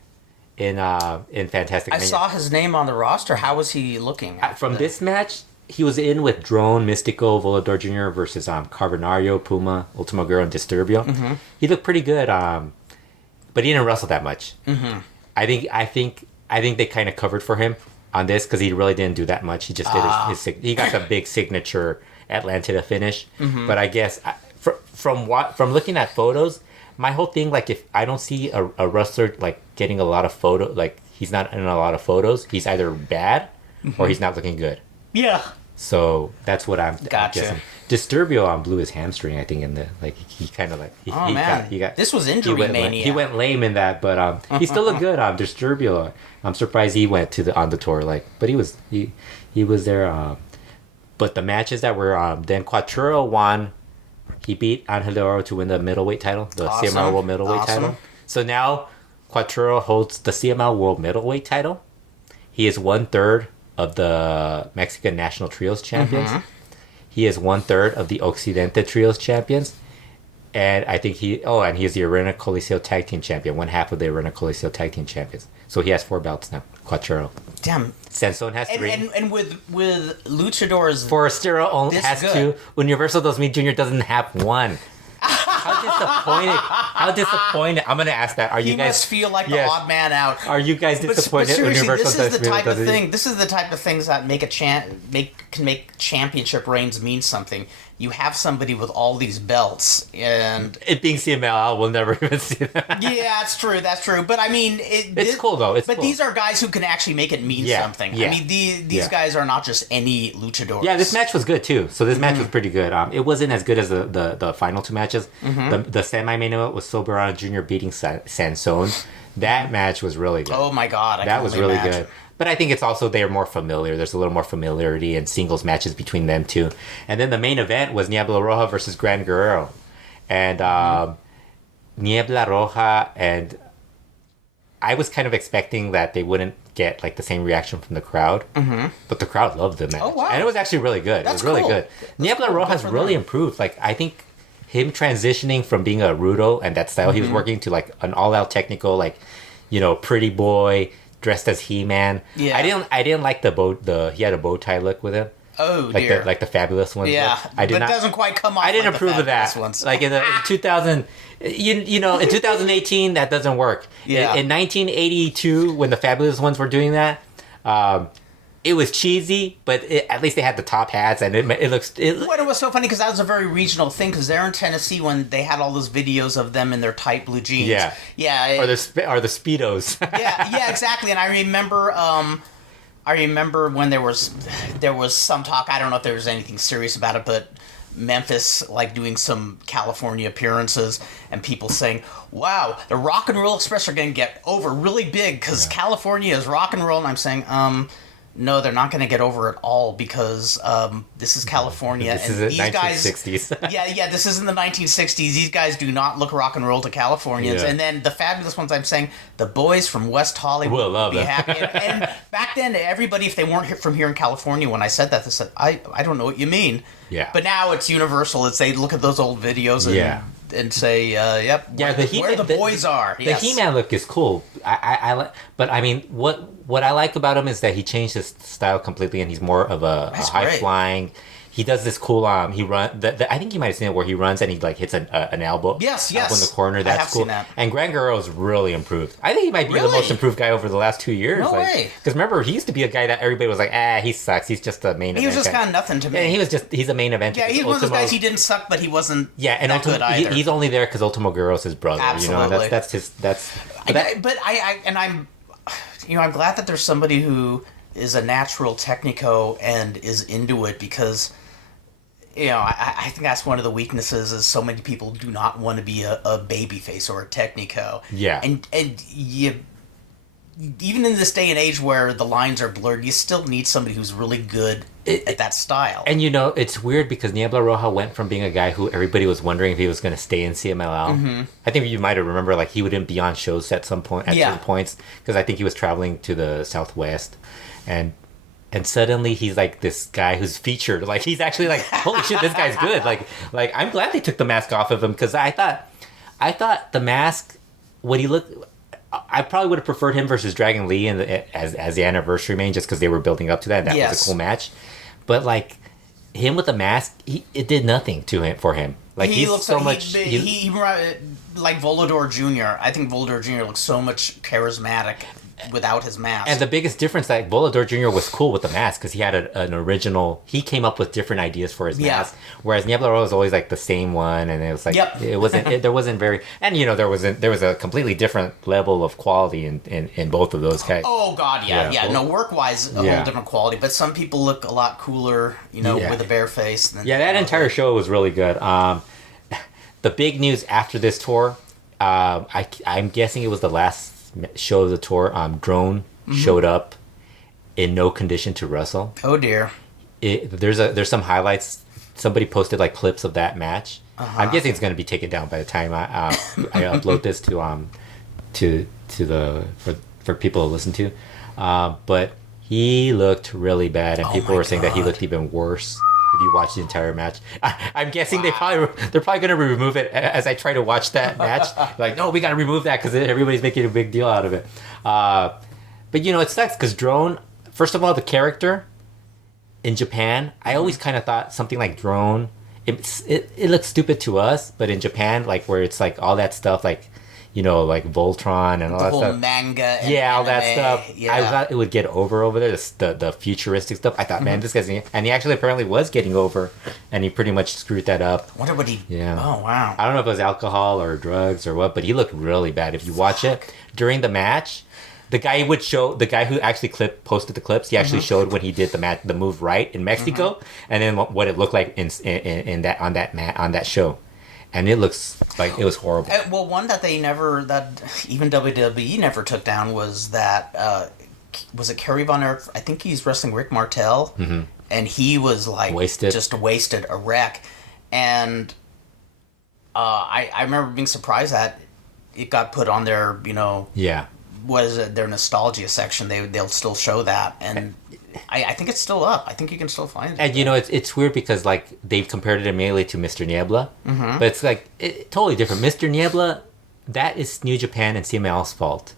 in FantasticaMania. I saw his name on the roster. How was he looking? From this match, he was in with Drone, Mystico, Volador Jr. versus Carbonario, Puma, Ultimo Guerrero, and Disturbio. Mm-hmm. He looked pretty good, but he didn't wrestle that much. Mm-hmm. I think they kind of covered for him on this because he really didn't do that much. He just did he got the big signature Atlantida finish. Mm-hmm. But I guess from looking at photos, my whole thing, like if I don't see a wrestler like getting a lot of like he's not in a lot of photos, he's either bad or he's not looking good. Yeah. So that's what I'm Gotcha. guessing. Disturbio blew his hamstring, I think, in the he kind of like he got This was injury mania. He went lame in that, but he still looked good. Disturbio, I'm surprised he went on the tour, like, but he was there. But the matches that were then Quattro won. He beat Angel Oro to win the middleweight title, the Awesome. CML World Middleweight title. So now Quattro holds the CML World Middleweight title. He is 1/3 of the Mexican National Trios Champions. Mm-hmm. He is 1/3 of the Occidente Trios Champions. And I think he is the Arena Coliseo Tag Team Champion, 1/2 of the Arena Coliseo Tag Team Champions. So he has 4 belts now, Quattro. Damn. Sansón has 3. And with luchadors, Forastero only this has good. 2. Universal Dos Mil Jr. doesn't have 1. How disappointed. I'm going to ask that. Are you he guys must feel like the Yes. odd man out. Are you guys But disappointed? seriously, Universal this is Dos the Mil type of doesn't- thing. This is the type of things that can make championship reigns mean something. You have somebody with all these belts, and It being CML, we'll never even see that. yeah, that's true. That's true. But I mean, It's cool though. It's but cool. these are guys who can actually make it mean Yeah, something. yeah, I mean, these yeah. guys are not just any luchadors. Yeah, this match was good too. So this Mm-hmm. match was pretty good. It wasn't as good as the final 2 matches. Mm-hmm. The semi-main event was Soberano Jr. beating Sansón. That match was really good. Oh my god, I that can was only really imagine. good. But I think it's also they're more familiar. There's a little more familiarity in singles matches between them two. And then the main event was Niebla Roja versus Gran Guerrero. And Niebla Roja, and I was kind of expecting that they wouldn't get like the same reaction from the crowd. Mm-hmm. But the crowd loved the match. Oh, wow. And it was actually really good. That's it was really cool. good. Niebla cool. Roja's Good for really them. improved. Like I think him transitioning from being a rudo and that style he was working to like an all-out technical, like, pretty boy dressed as He-Man. Yeah. I didn't like he had a bow tie look with him. Oh Like dear. the fabulous one. yeah, I did but not. it doesn't quite come off. I didn't like the approve of that. fabulous Ones. Like in 2000, in 2018, that doesn't work. Yeah. In 1982, when the fabulous ones were doing that, it was cheesy, but at least they had the top hats, and it looks. What it was so funny because that was a very regional thing because they're in Tennessee when they had all those videos of them in their tight blue jeans. Yeah. Yeah. or the speedos. yeah, exactly. And I remember when there was some talk. I don't know if there was anything serious about it, but Memphis like doing some California appearances and people saying, "Wow, the Rock and Roll Express are going to get over really big because California is rock and roll." And I'm saying, no, they're not going to get over at all because this is California. This and is the these 1960s. guys, yeah, this is in the 1960s. These guys do not look rock and roll to Californians. Yeah. And then the fabulous ones, I'm saying, the boys from West Hollywood Will love be them. happy. And back then, everybody, if they weren't from here in California, when I said that, they said, I don't know what you mean. Yeah. But now it's universal. It's they look at those old videos and say, yep, Yeah, where the boys are. The Yes. He-Man look is cool. I like, but I mean, what I like about him is that he changed his style completely, and he's more of a That's high great. flying. he does this cool he run. I think you might have seen it where he runs and he like hits an elbow. Yes. Up in the corner. That's I have cool. seen that. And Gran Guerrero's really improved. I think he might be the Really? most improved guy over the last 2 years. No way. Because remember, he used to be a guy that everybody was like, he sucks. He's just a main event. He was just guy. kind of nothing to me. And he's a main event. Yeah, he's one of those guys. He didn't suck, but he wasn't. Yeah, and that good either. he's only there because Ultimo Guerrero's his brother. Absolutely. You know, that's his. I'm glad that there's somebody who is a natural technico and is into it, because I think that's one of the weaknesses is so many people do not want to be a baby face or a technico. Yeah. And you, even in this day and age where the lines are blurred, you still need somebody who's really good at that style. And it's weird because Niebla Roja went from being a guy who everybody was wondering if he was going to stay in CMLL. Mm-hmm. I think you might have remember like he wouldn't be on shows at some point certain points because I think he was traveling to the Southwest, and suddenly he's like this guy who's featured. Like he's actually like, holy shit, this guy's good. Like I'm glad they took the mask off of him because I thought the mask, when he looked, I probably would have preferred him versus Dragon Lee as the anniversary main just because they were building up to that. That was a cool match. But like him with the mask, it did nothing for him. Like he looks so much. He like Volador Jr. I think Volador Jr. looks so much charismatic without his mask. And the biggest difference, like Volador Jr. was cool with the mask because he had an original. He came up with different ideas for his mask, whereas Niebla Roja was always like the same one, and it was like it wasn't. There wasn't very, and there was a completely different level of quality in both of those guys. Oh God, yeah. No, work wise, a whole different quality. But some people look a lot cooler, with a bare face. That entire show was really good. The big news after this tour, I'm guessing it was the last show of the tour. Drone showed up in no condition to wrestle. Oh dear. There's some highlights. Somebody posted like clips of that match. I'm guessing it's going to be taken down by the time I upload this for people to listen to. But he looked really bad, and people were saying that he looked even worse. If you watch the entire match, I'm guessing they're probably going to remove it as I try to watch that match. Like, no, we got to remove that because everybody's making a big deal out of it. But it sucks because Drone. First of all, the character in Japan, I always kind of thought something like Drone. It looks stupid to us, but in Japan, like where it's like all that stuff, like like Voltron and all that stuff. The whole manga and all anime, that stuff. Yeah. I thought it would get over there, the futuristic stuff. I thought, man, this guy's... And he actually apparently was getting over, and he pretty much screwed that up. I wonder what he... Yeah. Oh, wow. I don't know if it was alcohol or drugs or what, but he looked really bad. If you watch it, during the match, the guy who actually posted the clips, he actually showed when he did the move right in Mexico, and then what it looked like on that show. And it looks like it was horrible. Well, one that even WWE never took down was that, was it Kerry Von Erich? I think he's wrestling Rick Martel, and he was like just wasted, a wreck. And I remember being surprised that it got put on their, was their nostalgia section. They'll still show that, and I think it's still up. I think you can still find it. And it's weird because like they've compared it immediately to Mr. Niebla, but it's like totally different. Mr. Niebla, that is New Japan and CMLL's fault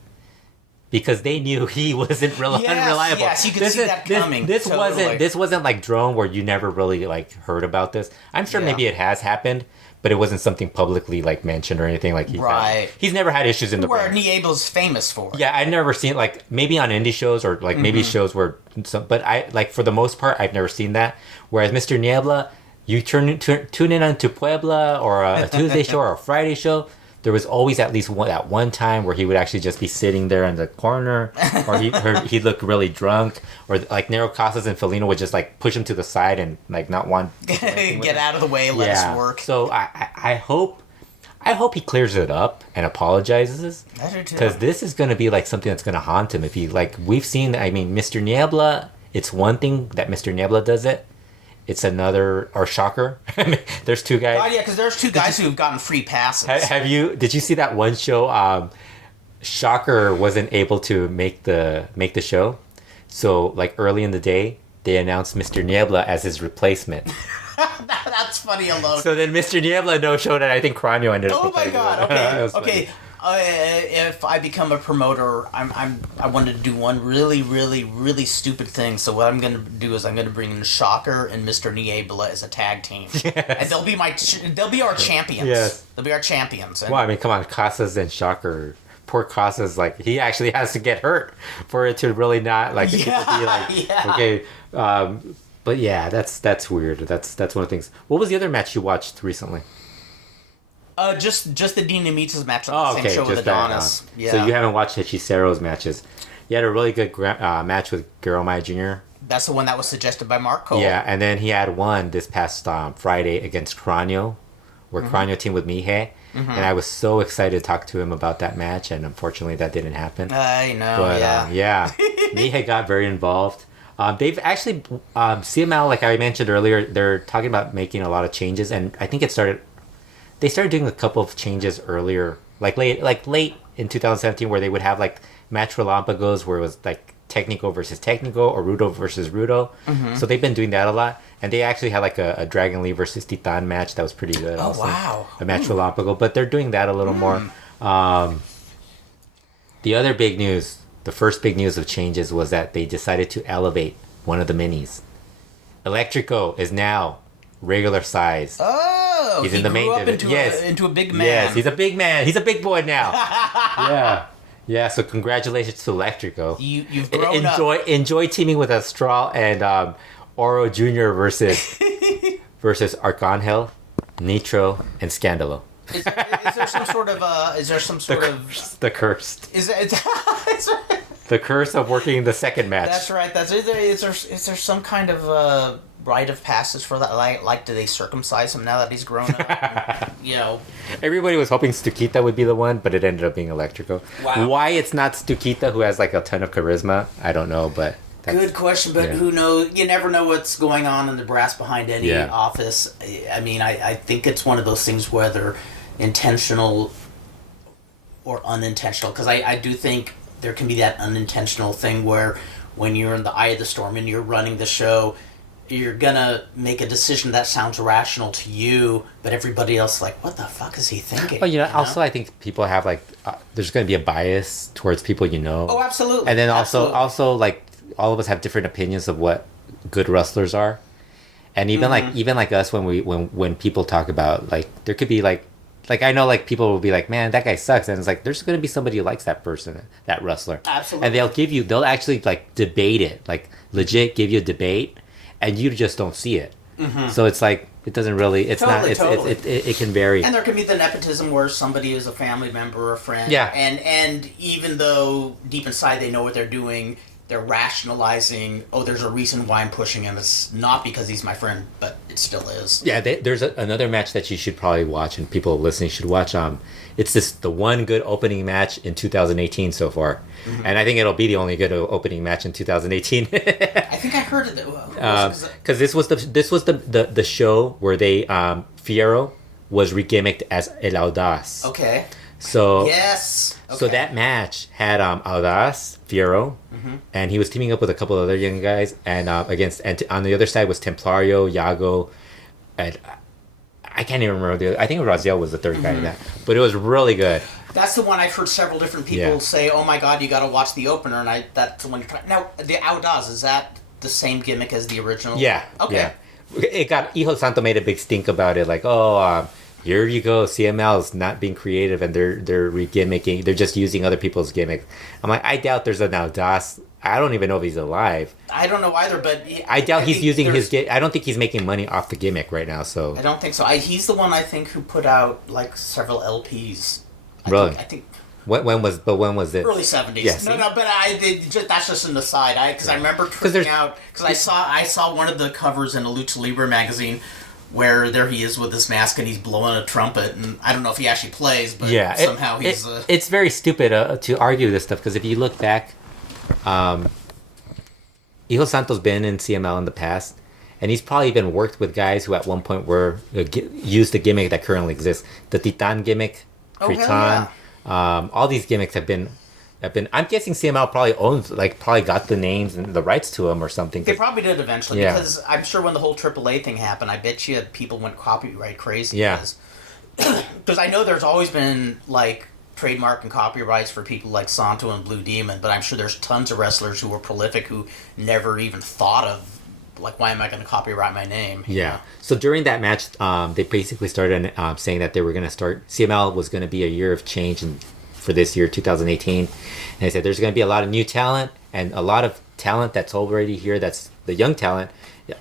because they knew he wasn't unreliable. Yes, you could see that coming. This wasn't like Drone where you never really like heard about this. I'm sure maybe it has happened, but it wasn't something publicly like mentioned or anything like he's never had issues in the where Niebla's famous for. Yeah, I've never seen like maybe on indie shows or like maybe shows where but I like for the most part I've never seen that. Whereas Mr. Niebla, you tune in onto Puebla or a Tuesday show or a Friday show, there was always at least one time where he would actually just be sitting there in the corner, or he'd look really drunk, or like Nero Casas and Felino would just like push him to the side and like not want get out of the way, let us work. So I hope he clears it up and apologizes, because this is going to be like something that's going to haunt him if he like we've seen. I mean, Mr. Niebla. It's one thing that Mr. Niebla does it. It's another, or Shocker. There's two guys. Oh yeah, because there's two guys who've gotten free passes. Did you see that one show? Shocker wasn't able to make the show, so like early in the day they announced Mr. Niebla as his replacement. That's funny alone. So then Mr. Niebla no showed, and I think Cranio ended up. Oh my god! Okay, okay. If I become a promoter, I wanted to do one really, really, really stupid thing. So what I'm going to do is I'm going to bring in Shocker and Mr. Niebla as a tag team, and they'll be our champions. Yes. They'll be our champions. And, well, I mean, come on, Casas and Shocker. Poor Casas, like he actually has to get hurt for it to really not like. Yeah, be like, okay. But yeah, that's weird. That's one of the things. What was the other match you watched recently? Just the Dean Nemitz's match on the same show with Adonis. Yeah. So you haven't watched Hechicero's matches. You had a really good match with Geromai Jr. That's the one that was suggested by Mark Cole. Yeah, and then he had one this past Friday against Cranio, where Cranio teamed with Mihe. And I was so excited to talk to him about that match, and unfortunately that didn't happen. I know, but, yeah. Mihe got very involved. They've actually, CML, like I mentioned earlier, they're talking about making a lot of changes, and I think they started doing a couple of changes earlier, like late in 2017, where they would have like match Relampagos where it was like Technico versus Technico or Rudo versus Rudo. So they've been doing that a lot. And they actually had like a Dragon Lee versus Titan match that was pretty good. Oh, wow. A match Relampago. But they're doing that a little more. The other big news, the first big news of changes was that they decided to elevate one of the minis. Electrico is now regular size. Oh, he's in the main division. Into a big man. Yes, he's a big man. He's a big boy now. Yeah. So congratulations to Electrico. You've grown up. Enjoy teaming with Astral and Oro Jr. versus Arcangel, Nitro, and Scandalo. Is there some sort of the cursed? Is it? The curse of working the second match. That's right. Is there some kind of rite of passage for that? Like, do they circumcise him now that he's grown up? Everybody was hoping Stukita would be the one, but it ended up being Electrico. Wow. Why it's not Stukita, who has like a ton of charisma, I don't know, but. Good question, but who knows? You never know what's going on in the brass behind any office. I mean, I think it's one of those things, whether intentional or unintentional, because I do think there can be that unintentional thing where when you're in the eye of the storm and you're running the show, you're gonna make a decision that sounds rational to you, but everybody else is like, what the fuck is he thinking? Well, also I think people have like, there's gonna be a bias towards people you know. Oh, absolutely. And then also like, all of us have different opinions of what good wrestlers are, and even like us when people talk about like there could be like I know like people will be like, man, that guy sucks, and it's like there's gonna be somebody who likes that person, that wrestler. Absolutely. And they'll actually like debate it, like legit give you a debate, and you just don't see it. So it's like it doesn't really. It's totally. It can vary. And there can be the nepotism where somebody is a family member or a friend. Yeah. And even though deep inside they know what they're doing, they're rationalizing, there's a reason why I'm pushing him. It's not because he's my friend, but it still is. Yeah, there's another match that you should probably watch, and people listening should watch. It's the one good opening match in 2018 so far. And I think it'll be the only good opening match in 2018. I think I heard of it. Because this was the show where they Fierro was regimmicked as El Audaz. Okay. So yes. Okay. So that match had Audaz, Fierro, and he was teaming up with a couple other young guys, and on the other side was Templario, Yago, and I can't even remember I think Raziel was the third guy in that, but it was really good. That's the one I've heard several different people say, "Oh my God, you got to watch the opener," and that's the one you're trying. Now, the Audaz, is that the same gimmick as the original? Yeah. Okay. Yeah. It got Hijo Santo made a big stink about it, like, here you go, CML is not being creative and they're re-gimmicking, they're just using other people's gimmicks. I'm like, I doubt there's an Audaz. I don't even know if he's alive. I don't know either, but I doubt he's using his I don't think he's making money off the gimmick right now, so. I don't think so. He's the one I think who put out like several LPs. Really? I think when was it? Early 70s. Yes. No, but that's just an aside. Because I remember tripping out, because I saw one of the covers in a Lucha Libre magazine where there he is with his mask and he's blowing a trumpet, and I don't know if he actually plays, but somehow he's... It's very stupid to argue this stuff, because if you look back, Hijo Santo's been in CML in the past, and he's probably even worked with guys who at one point used the gimmick that currently exists. The Titan gimmick, Triton, all these gimmicks have been... I'm guessing CML probably got the names and the rights to them or something. They probably did eventually, because I'm sure when the whole AAA thing happened, I bet you people went copyright crazy. Yeah. Because I know there's always been, like, trademark and copyrights for people like Santo and Blue Demon, but I'm sure there's tons of wrestlers who were prolific who never even thought of, like, why am I going to copyright my name? Yeah. So during that match, they basically started saying that they were going to start, CML was going to be a year of change for this year, 2018. And they said there's going to be a lot of new talent, and a lot of talent that's already here, that's the young talent,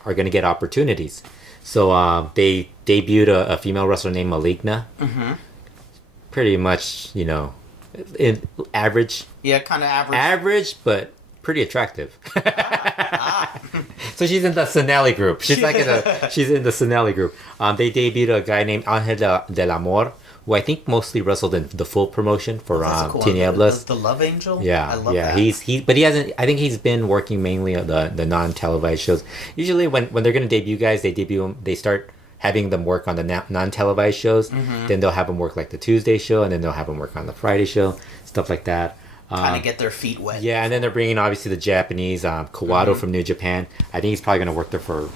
are going to get opportunities. So they debuted a female wrestler named Maligna. Mm-hmm. Pretty much, average. Yeah, kind of average. Average, but pretty attractive. So she's in the Sinelli group. She's in the Sinelli group. They debuted a guy named Angel del Amor, who I think mostly wrestled in the full promotion for cool. Tinieblas. The Love Angel? Yeah, I love that. But he hasn't. I think he's been working mainly on the non-televised shows. Usually, when they're going to debut guys, they start having them work on the non-televised shows. Mm-hmm. Then they'll have them work like the Tuesday show, and then they'll have them work on the Friday show, stuff like that. Kind of get their feet wet. Yeah, and then they're bringing obviously the Japanese Kawado from New Japan. I think he's probably going to work there for.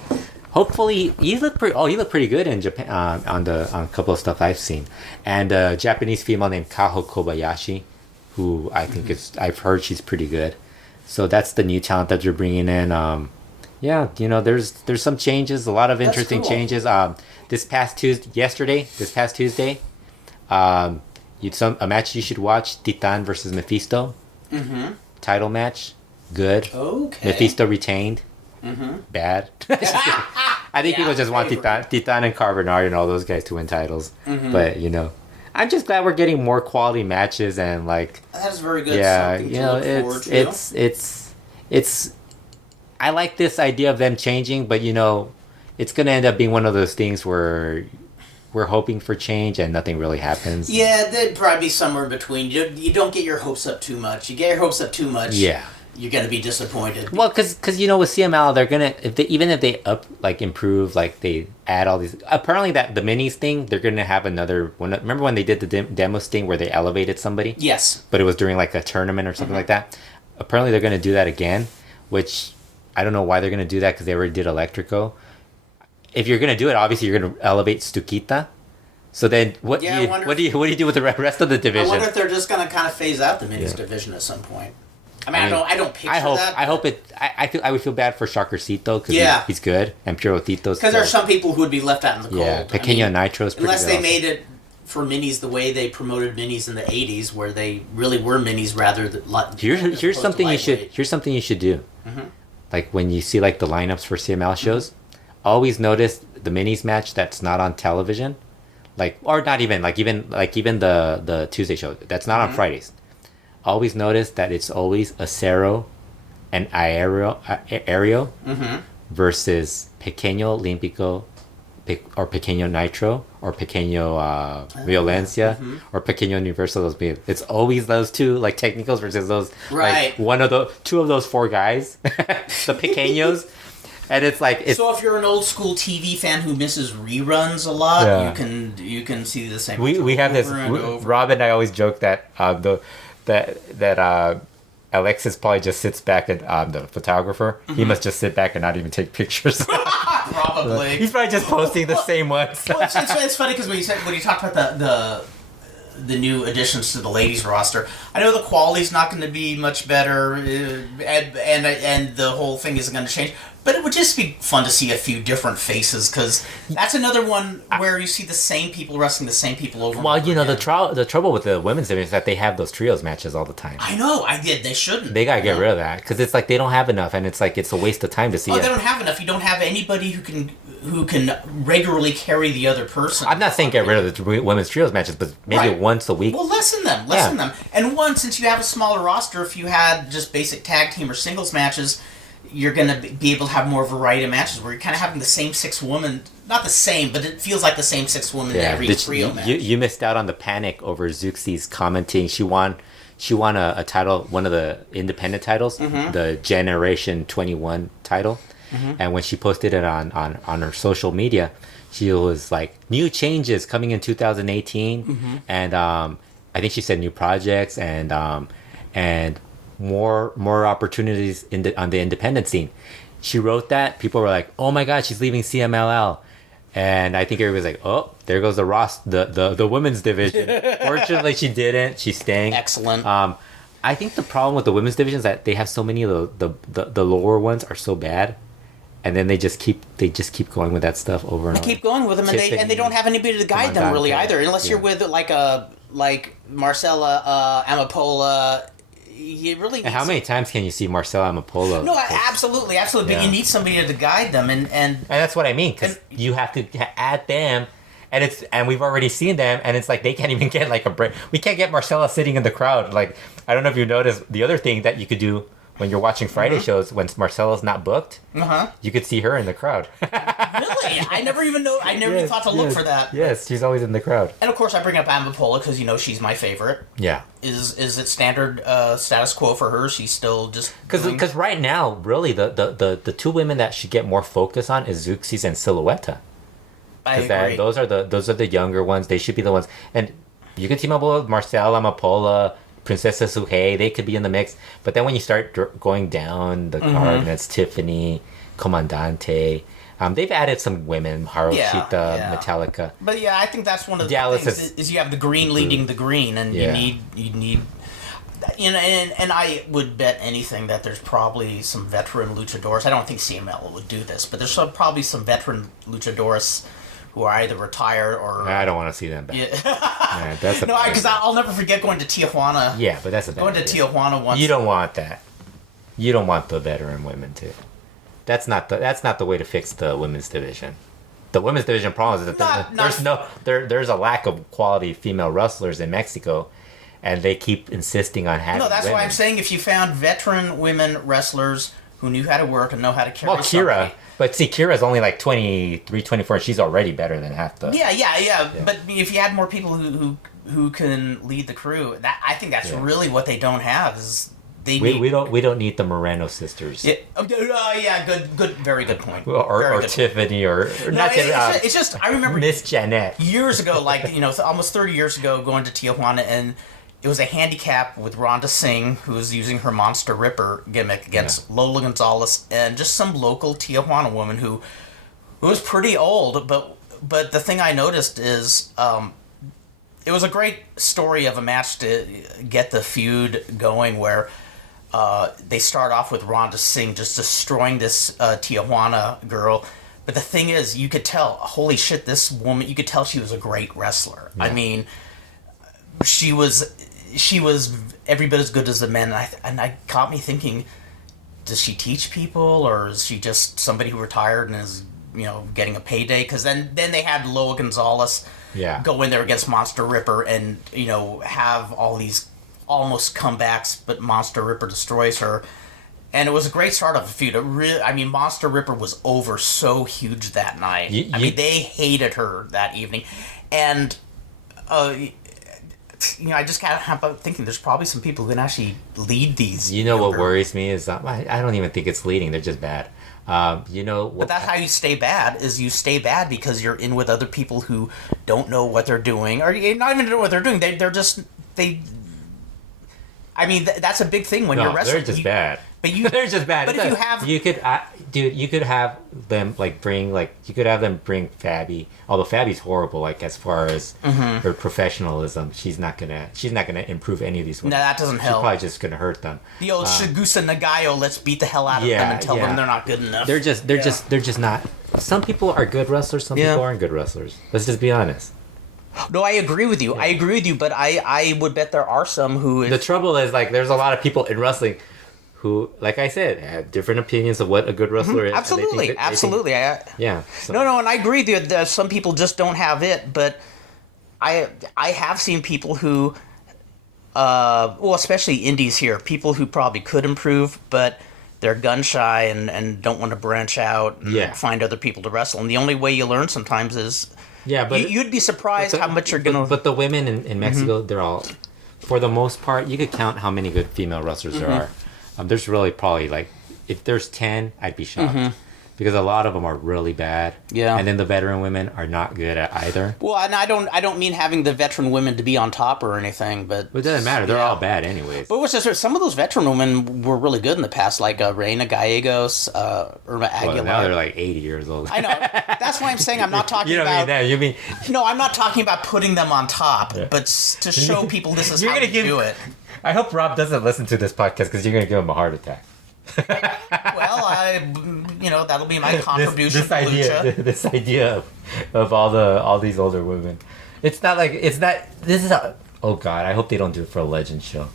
Hopefully, he looked pretty good in Japan on a couple of stuff I've seen. And a Japanese female named Kaho Kobayashi, who I think I've heard she's pretty good. So that's the new talent that you're bringing in. Yeah, there's some changes, a lot of interesting changes. This past Tuesday, a match you should watch: Titan versus Mephisto. Mm-hmm. Title match, good. Okay. Mephisto retained. Mm-hmm. Bad. I think people just want Titan and Carbonari and all those guys to win titles. Mm-hmm. But I'm just glad we're getting more quality matches and like. That's very good. Yeah, something to look forward to. it's. I like this idea of them changing, but it's gonna end up being one of those things where we're hoping for change and nothing really happens. Yeah, there'd probably be somewhere in between. You don't get your hopes up too much. You get your hopes up too much. Yeah. You're gonna be disappointed. Well, because with CML, they're gonna if they improve, like they add all these. Apparently, that the minis thing, they're gonna have another one. Remember when they did the demo sting where they elevated somebody? Yes. But it was during like a tournament or something like that. Apparently, they're gonna do that again, which I don't know why they're gonna do that because they already did Electrico. If you're gonna do it, obviously you're gonna elevate Stukita. So then, what do you do with the rest of the division? I wonder if they're just gonna kind of phase out the minis division at some point. I mean, I don't picture that. I hope it. I would feel bad for Shakurcito because he's good, and Puro Tito's. Because there are some people who would be left out in the cold. Yeah, Pequeño Nitro's pretty unless good they also. made it for minis the way they promoted minis in the '80s, where they really were minis rather than. Here's something you should. Here's something you should do. Mm-hmm. Like when you see like the lineups for CML shows, always notice the minis match that's not on television, or not even even the Tuesday show that's not on Fridays. Always notice that it's always Acero and Aéreo versus Pequeño Olímpico or Pequeño Nitro or Pequeño Violencia or Pequeño Universal. It's always those two, like technicals versus those, right? Like two of those four guys, the Pequeños. And it's like so. If you're an old school TV fan who misses reruns a lot, you can see the same. We have this. Rob and I always joke that that Alexis probably just sits back and the photographer. He must just sit back and not even take pictures. Probably. He's probably just posting the same ones. Well, it's funny because when you talk about the new additions to the ladies roster, I know the quality's not going to be much better, and the whole thing isn't going to change. But it would just be fun to see a few different faces, because that's another one where you see the same people wrestling the same people over. Well, and over again. the trouble with the women's division is that they have those trios matches all the time. I know, they shouldn't. They gotta get rid of that, because it's like they don't have enough, and it's like it's a waste of time to see. They don't have enough. You don't have anybody who can regularly carry the other person. I'm not saying get rid of the women's trios matches, but maybe once a week. Well, lessen them. And since you have a smaller roster, if you had just basic tag team or singles matches, you're going to be able to have more variety of matches where you're kind of having the same six women, not the same, but it feels like the same six women in every trio match. You missed out on the panic over Zuxi's commenting. She won a title, one of the independent titles, the Generation 21 title. Mm-hmm. And when she posted it on her social media, she was like, new changes coming in 2018. And I think she said new projects and more opportunities on the independent scene. She wrote that. People were like, oh my god, she's leaving CMLL. And I think everybody's like, oh, there goes the women's division. Fortunately, she didn't. She's staying. Excellent. I think the problem with the women's division is that they have so many of the lower ones are so bad, and then they just keep going with that stuff over and over. Keep going with them, and they don't have anybody to guide them really either, unless you're with like Marcella Amapola. You really. And how many times can you see Marcella Amapola? No, absolutely. Yeah. But you need somebody to guide them, and that's what I mean, because you have to add them. And we've already seen them, and it's like they can't even get like a break. We can't get Marcella sitting in the crowd. Like, I don't know if you noticed the other thing that you could do when you're watching Friday shows, when Marcella's not booked, you could see her in the crowd. Really? I never even even thought to look for that. Yes, she's always in the crowd. And of course, I bring up Amapola because she's my favorite. Yeah. Is it standard status quo for her? She's still just because right now, really, the two women that should get more focus on is Zuxis and Silhouetta. I agree. Those are the younger ones. They should be the ones, and you can team up with Marcella Amapola, Princesa Suhei. They could be in the mix. But then when you start going down the card, and it's Tiffany, Comandante. They've added some women, Harushita, Metallica. But I think that's one of the Dallas things is you have the green leading the green, and you need. And I would bet anything that there's probably some veteran luchadores. I don't think CMLL would do this, but there's probably some veteran luchadores who are either retired or... I don't want to see them back. Yeah. That's because I'll never forget going to Tijuana. Yeah, but that's a bad Going to Tijuana once. You don't want that. You don't want the veteran women to. That's not the way to fix the women's division. The women's division problem is that there's a lack of quality female wrestlers in Mexico, and they keep insisting on having. No, that's women. why I'm saying if you found veteran women wrestlers who knew how to work and know how to carry. Well, Kira, but see, Kira's only like 23, 24, and she's already better than half the. Yeah. But if you had more people who can lead the crew, I think that's really what they don't have is. We don't need the Moreno sisters. Yeah. Good, very good point. Or Tiffany, or not. It's just I remember Miss Janet years ago, almost 30 years ago, going to Tijuana, and it was a handicap with Rhonda Singh, who was using her Monster Ripper gimmick against Lola Gonzalez, and just some local Tijuana woman who was pretty old. But the thing I noticed is. It was a great story of a match to get the feud going where they start off with Rhonda Singh just destroying this Tijuana girl. But the thing is, you could tell, holy shit, this woman, you could tell she was a great wrestler. Yeah. I mean, she was every bit as good as the men. And I caught me thinking, does she teach people, or is she just somebody who retired and is, getting a payday? Because then they had Lola Gonzalez go in there against Monster Ripper and, have all these almost comebacks, but Monster Ripper destroys her. And it was a great start of a feud. Monster Ripper was over so huge that night. They hated her that evening. And, I just can't help thinking there's probably some people who can actually lead these. What worries me is I don't even think it's leading. They're just bad. But that's how you stay bad, is you stay bad because you're in with other people who don't know what they're doing, or not even know what they're doing. That's a big thing when you're wrestling. They're just bad. But they're just bad. But you could have them bring Fabi. Although Fabi's horrible, as far as her professionalism, she's not gonna improve any of these women. No, that doesn't help. She's probably just gonna hurt them. The old Shigusa Nagayo, let's beat the hell out of them and tell them they're not good enough. They're just not. Some people are good wrestlers. Some people aren't good wrestlers. Let's just be honest. No, I agree with you. But I would bet there are some who. The trouble is, there's a lot of people in wrestling who, like I said, have different opinions of what a good wrestler is. Absolutely. So. No, and I agree with you that some people just don't have it, but I have seen people who, especially indies here, people who probably could improve, but they're gun shy and don't want to branch out and find other people to wrestle. And the only way you learn sometimes is... Yeah, but you'd be surprised how much you're gonna. But the women in Mexico, they're all, for the most part, you could count how many good female wrestlers there are. There's really probably if there's 10, I'd be shocked. because a lot of them are really bad. Yeah. And then the veteran women are not good at either. Well, and I don't mean having the veteran women to be on top or anything, but It doesn't matter. They're all bad anyways. But it was just some of those veteran women were really good in the past, like Reina Gallegos, Irma Aguilar. Well, now they're like 80 years old. I know. That's why I'm saying I'm not talking You don't about. mean that. You mean No, I'm not talking about putting them on top, but to show people this is You're how gonna you do it. I hope Rob doesn't listen to this podcast because you're gonna give him a heart attack. Well, that'll be my contribution this to idea, lucha. this idea of all these older women. It's not. This is oh god, I hope they don't do it for a legend show.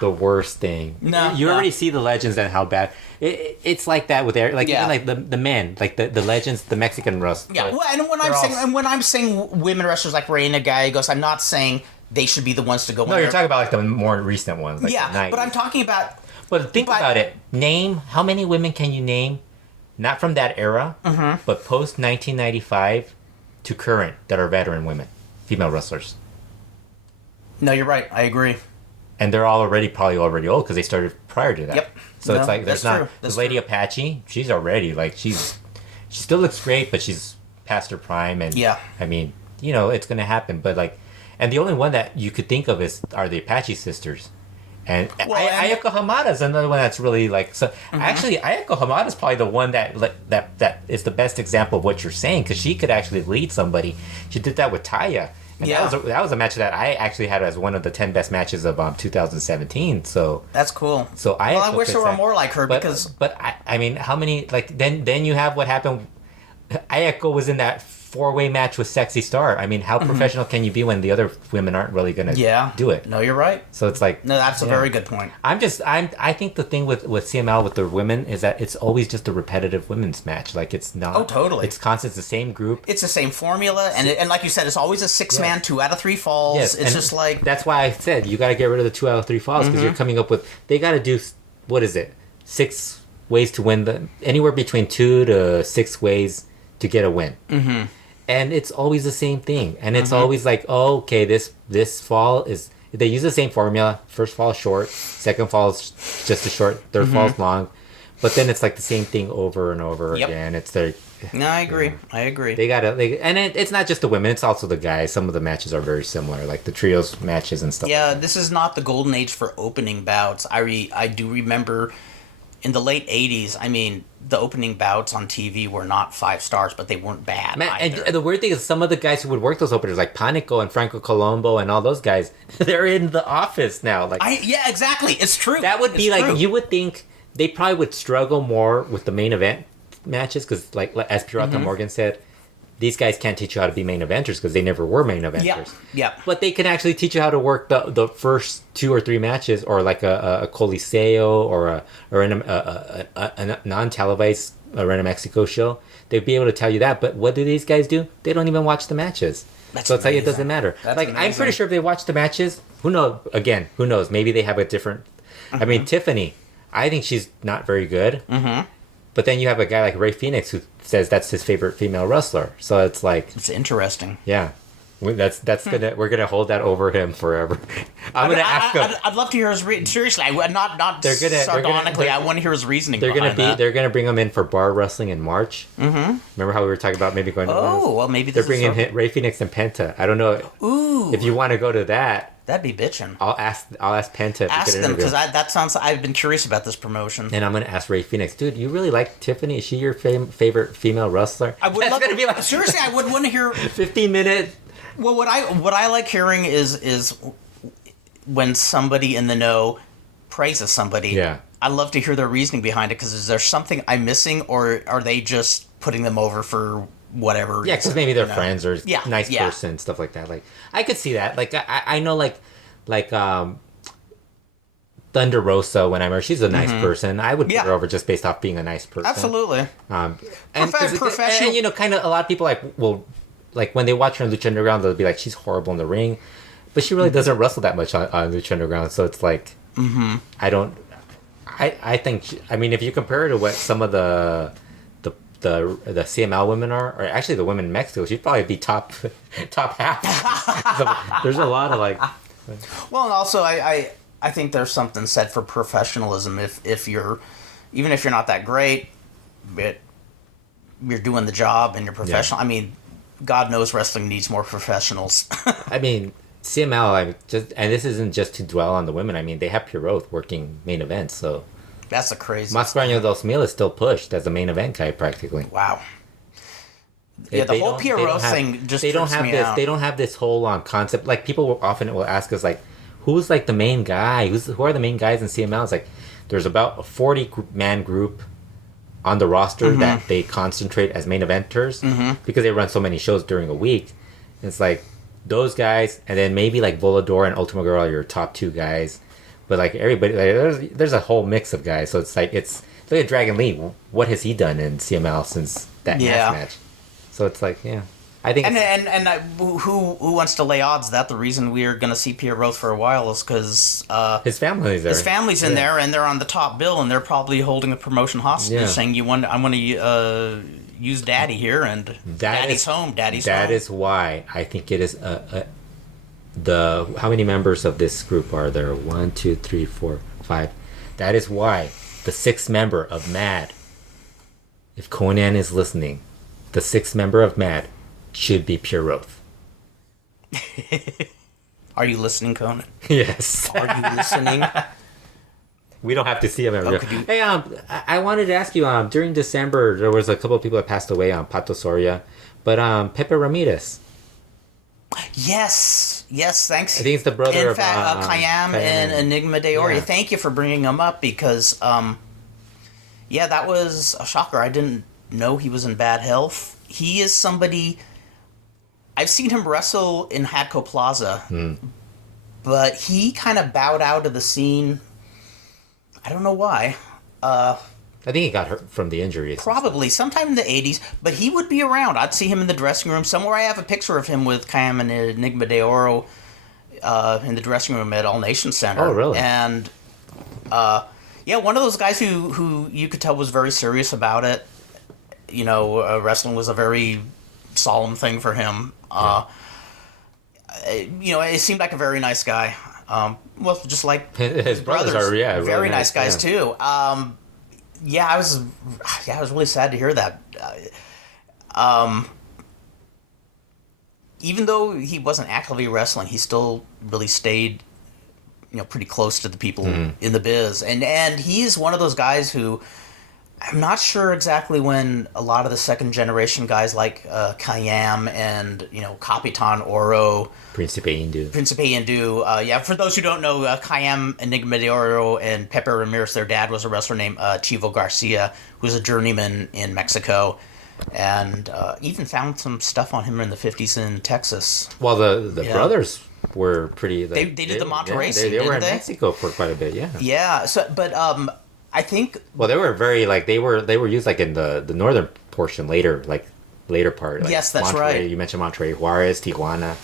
The worst thing. No, you already see the legends and how bad it's like that with even like the men, like the legends, the Mexican wrestlers. Yeah, well, and when I'm saying women wrestlers like Reina Gallegos, I'm not saying they should be the ones to go. No, you're talking about like the more recent ones. Like yeah, the 90s. but I'm talking about. But think about it. Name how many women can you name, not from that era, but post 1995 to current that are veteran women, female wrestlers. No, you're right. I agree. And they're probably already old because they started prior to that. Yep. So No, it's like there's that's not true. this Lady Apache. She's already like she still looks great, but she's past her prime. And Yeah. I mean, it's gonna happen. But like, and the only one that you could think of are the Apache sisters. And Ayako Hamada is another one that's really like so. Actually, Ayako Hamada is probably the one that is the best example of what you're saying because she could actually lead somebody. She did that with Taya. And that was a match that I actually had as one of the 10 best matches of 2017. So That's cool. So I wish there were more like her because. But I mean, how many like then you have what happened. Ayako was in that 4-way match with Sexy Star. I mean, how professional can you be when the other women aren't really gonna do it? No, you're right. So it's like that's a very good point. I think the thing with CML with the women is that it's always just a repetitive women's match. Like it's not. Oh, totally. It's constant. It's the same group. It's the same formula, and like you said, it's always a 6-man, 2 out of 3 falls. Yes, it's just like that's why I said you got to get rid of the 2 out of 3 falls because you're coming up with they got to do what is it 6 ways to win anywhere between 2 to 6 ways to get a win. Mm-hmm. And it's always the same thing. And it's always like, oh, okay, this fall is... They use the same formula. First fall is short. Second fall is just as short. Third fall is long. But then it's like the same thing over and over again. It's their... No, I agree. I agree. They gotta... and it's not just the women. It's also the guys. Some of the matches are very similar. Like the trios matches and stuff. Yeah, this is not the golden age for opening bouts. I do remember... In the late 80s, I mean, the opening bouts on TV were not 5 stars, but they weren't bad either. And the weird thing is some of the guys who would work those openers, like Panico and Franco Colombo and all those guys, they're in the office now. Like, yeah, exactly. It's true. That would be true. You would think they probably would struggle more with the main event matches because, like as Pirata Morgan said, these guys can't teach you how to be main eventers because they never were main eventers. Yeah. But they can actually teach you how to work the first 2 or 3 matches, or like a Coliseo or a non-televised Arena Mexico show. They'd be able to tell you that. But what do these guys do? They don't even watch the matches. So it's like it doesn't matter. I'm pretty sure if they watch the matches, who knows? Again, who knows? Maybe they have a different. I mean, Tiffany. I think she's not very good. Mm-hmm. But then you have a guy like Ray Phoenix who says that's his favorite female wrestler. So it's like it's interesting. Yeah, that's we're gonna hold that over him forever. I'm gonna ask him. I'd love to hear his seriously. Not sardonically. I want to hear his reasoning. They're gonna bring him in for bar wrestling in March. Mm-hmm. Remember how we were talking about maybe going to? Well, maybe they're bringing Ray Phoenix and Penta. I don't know. Ooh, if you want to go to that. That'd be bitching. I'll ask Penta. Ask them because that sounds. I've been curious about this promotion. And I'm gonna ask Ray Phoenix, dude. You really like Tiffany? Is she your favorite female wrestler? I would love to be like seriously. I would want to hear 15-minute. Well, what I like hearing is when somebody in the know praises somebody. Yeah. I love to hear their reasoning behind it because is there something I'm missing or are they just putting them over for whatever? Yeah, because maybe they're friends or nice person, stuff like that. Like I could see that. Like I know like Thunder Rosa when I met her, she's a nice person. I would put her over just based off being a nice person. Absolutely. And Professional. And kind of a lot of people like when they watch her on Lucha Underground, they'll be like, she's horrible in the ring, but she really doesn't wrestle that much on Lucha Underground. So it's like, I think I mean if you compare her to what some of the CML women are, or actually the women in Mexico, she'd probably be top half. So there's a lot of like. Well, and also I think there's something said for professionalism. If you're, even if you're not that great, you're doing the job and you're professional. I mean, God knows wrestling needs more professionals. I mean, CML, and this isn't just to dwell on the women. I mean, they have Pure Oath working main events, so That's a crazy. Mascherano dos Mil is still pushed as a main event guy practically. Wow. Yeah, the whole PRO thing just trips me out. They don't have this whole concept. Like, people will often ask us, like, who's like the main guy? Who are the main guys in CML? It's like there's about a 40-man group on the roster that they concentrate as main eventers because they run so many shows during a week. And it's like those guys, and then maybe like Volador and Ultima Girl are your top 2 guys. But like everybody, like, there's a whole mix of guys. So it's like look at Dragon Lee. What has he done in CML since that match? So it's like, yeah, I think. And who wants to lay odds that the reason we're going to see Pierre Roth for a while is because his family's there. His family's in there, and they're on the top bill, and they're probably holding a promotion hostage, saying, "I'm going to use Daddy here, and Daddy's home. Daddy's home." That is why I think it is how many members of this group are there? 1, 2, 3, 4, 5. That is why the 6th member of MAD, if Konnan is listening, the 6th member of MAD should be Pure Oath. Are you listening, Konnan? Yes. Are you listening? We don't have to see him every day. Hey, I wanted to ask you, during December, there was a couple of people that passed away on Pato Soria, but Pepe Ramirez. Yes, thanks. I think it's the brother of Kayam and Enigma de Ori. Yeah. Thank you for bringing him up because, that was a shocker. I didn't know he was in bad health. He is somebody... I've seen him wrestle in Hadco Plaza, but he kind of bowed out of the scene. I don't know why. I think he got hurt from the injuries. Probably sometime in the 80s, but he would be around. I'd see him in the dressing room. Somewhere I have a picture of him with Kayam and Enigma de Oro in the dressing room at All Nation Center. Oh, really? And, one of those guys who you could tell was very serious about it. You know, wrestling was a very solemn thing for him. It seemed like a very nice guy. Just like his brothers are, very really nice guys too. I was really sad to hear that. Even though he wasn't actively wrestling, he still really stayed, pretty close to the people in the biz. And he's one of those guys who, I'm not sure exactly when a lot of the second generation guys like Kayam and Capitan Oro, Principe Indu. For those who don't know, Kayam, Enigma de Oro, and Pepe Ramirez, their dad was a wrestler named Chivo Garcia, who was a journeyman in Mexico, and even found some stuff on him in the 50s in Texas. Well, the brothers were pretty... They did the Monterrey scene, they were in they? Mexico for quite a bit, yeah. Yeah, I think... Well, they were very, they were used, in the northern portion later part. Yes, that's Monterrey, right. You mentioned Monterrey, Juarez, Tijuana.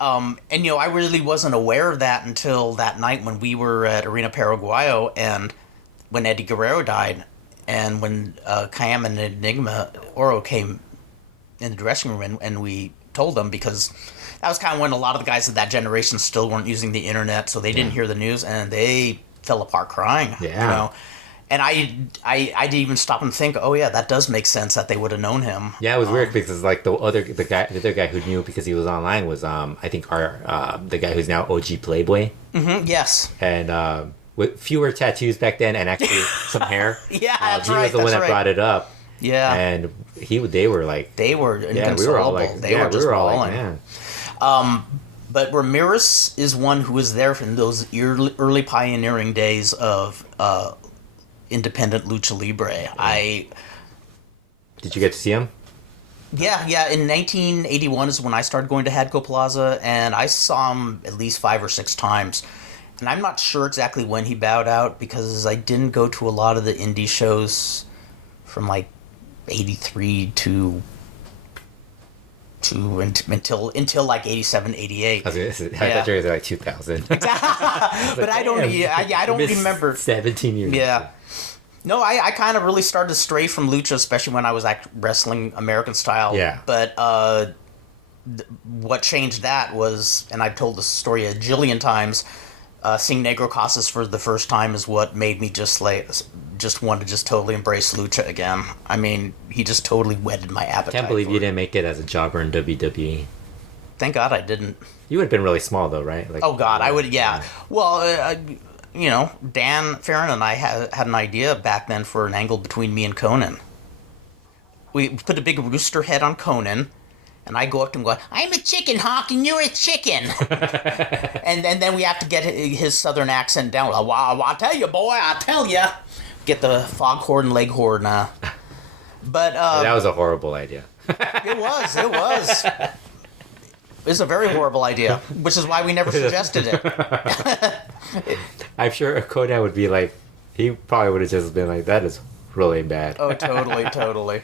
I really wasn't aware of that until that night when we were at Arena Paraguayo and when Eddie Guerrero died and when Kayam and Enigma Oro came in the dressing room and we told them because that was kind of when a lot of the guys of that generation still weren't using the internet, so they didn't hear the news and they fell apart crying. Yeah. And I didn't even stop and think, oh yeah, that does make sense that they would have known him. Yeah, it was weird because the other guy who knew because he was online was I think the guy who's now OG Playboy. Mm-hmm, yes. And with fewer tattoos back then and actually some hair. Yeah, that's he right. was the one that brought it up. Yeah. And they were inconsolable. Yeah, we were all like, man. But Ramirez is one who was there in those early pioneering days of independent lucha libre. Did you get to see him? Yeah. In 1981 is when I started going to Hadco Plaza, and I saw him at least 5 or 6 times. And I'm not sure exactly when he bowed out because I didn't go to a lot of the indie shows from 83 until 87, 88. I thought you were 2000. But I don't remember. 17 years. Yeah. No, I kind of really started to stray from lucha, especially when I was wrestling American style. Yeah. But what changed that was, and I've told this story a jillion times, seeing Negro Casas for the first time is what made me just want to just totally embrace lucha again. I mean, he just totally whetted my appetite. Can't believe you didn't make it as a jobber in WWE. Thank God I didn't. You would have been really small though, right? Like, Oh God, I would. Yeah. Well, Dan Farron and I had an idea back then for an angle between me and Konnan. We put a big rooster head on Konnan, and I go up to him going, "I'm a chicken hawk and you're a chicken." and then we have to get his southern accent down. Well, I tell you, boy, I tell you. Get the foghorn leghorn. But that was a horrible idea. It was. It was a very horrible idea, which is why we never suggested it. I'm sure Konnan would be like, he probably would have just been like, that is really bad. Oh, totally.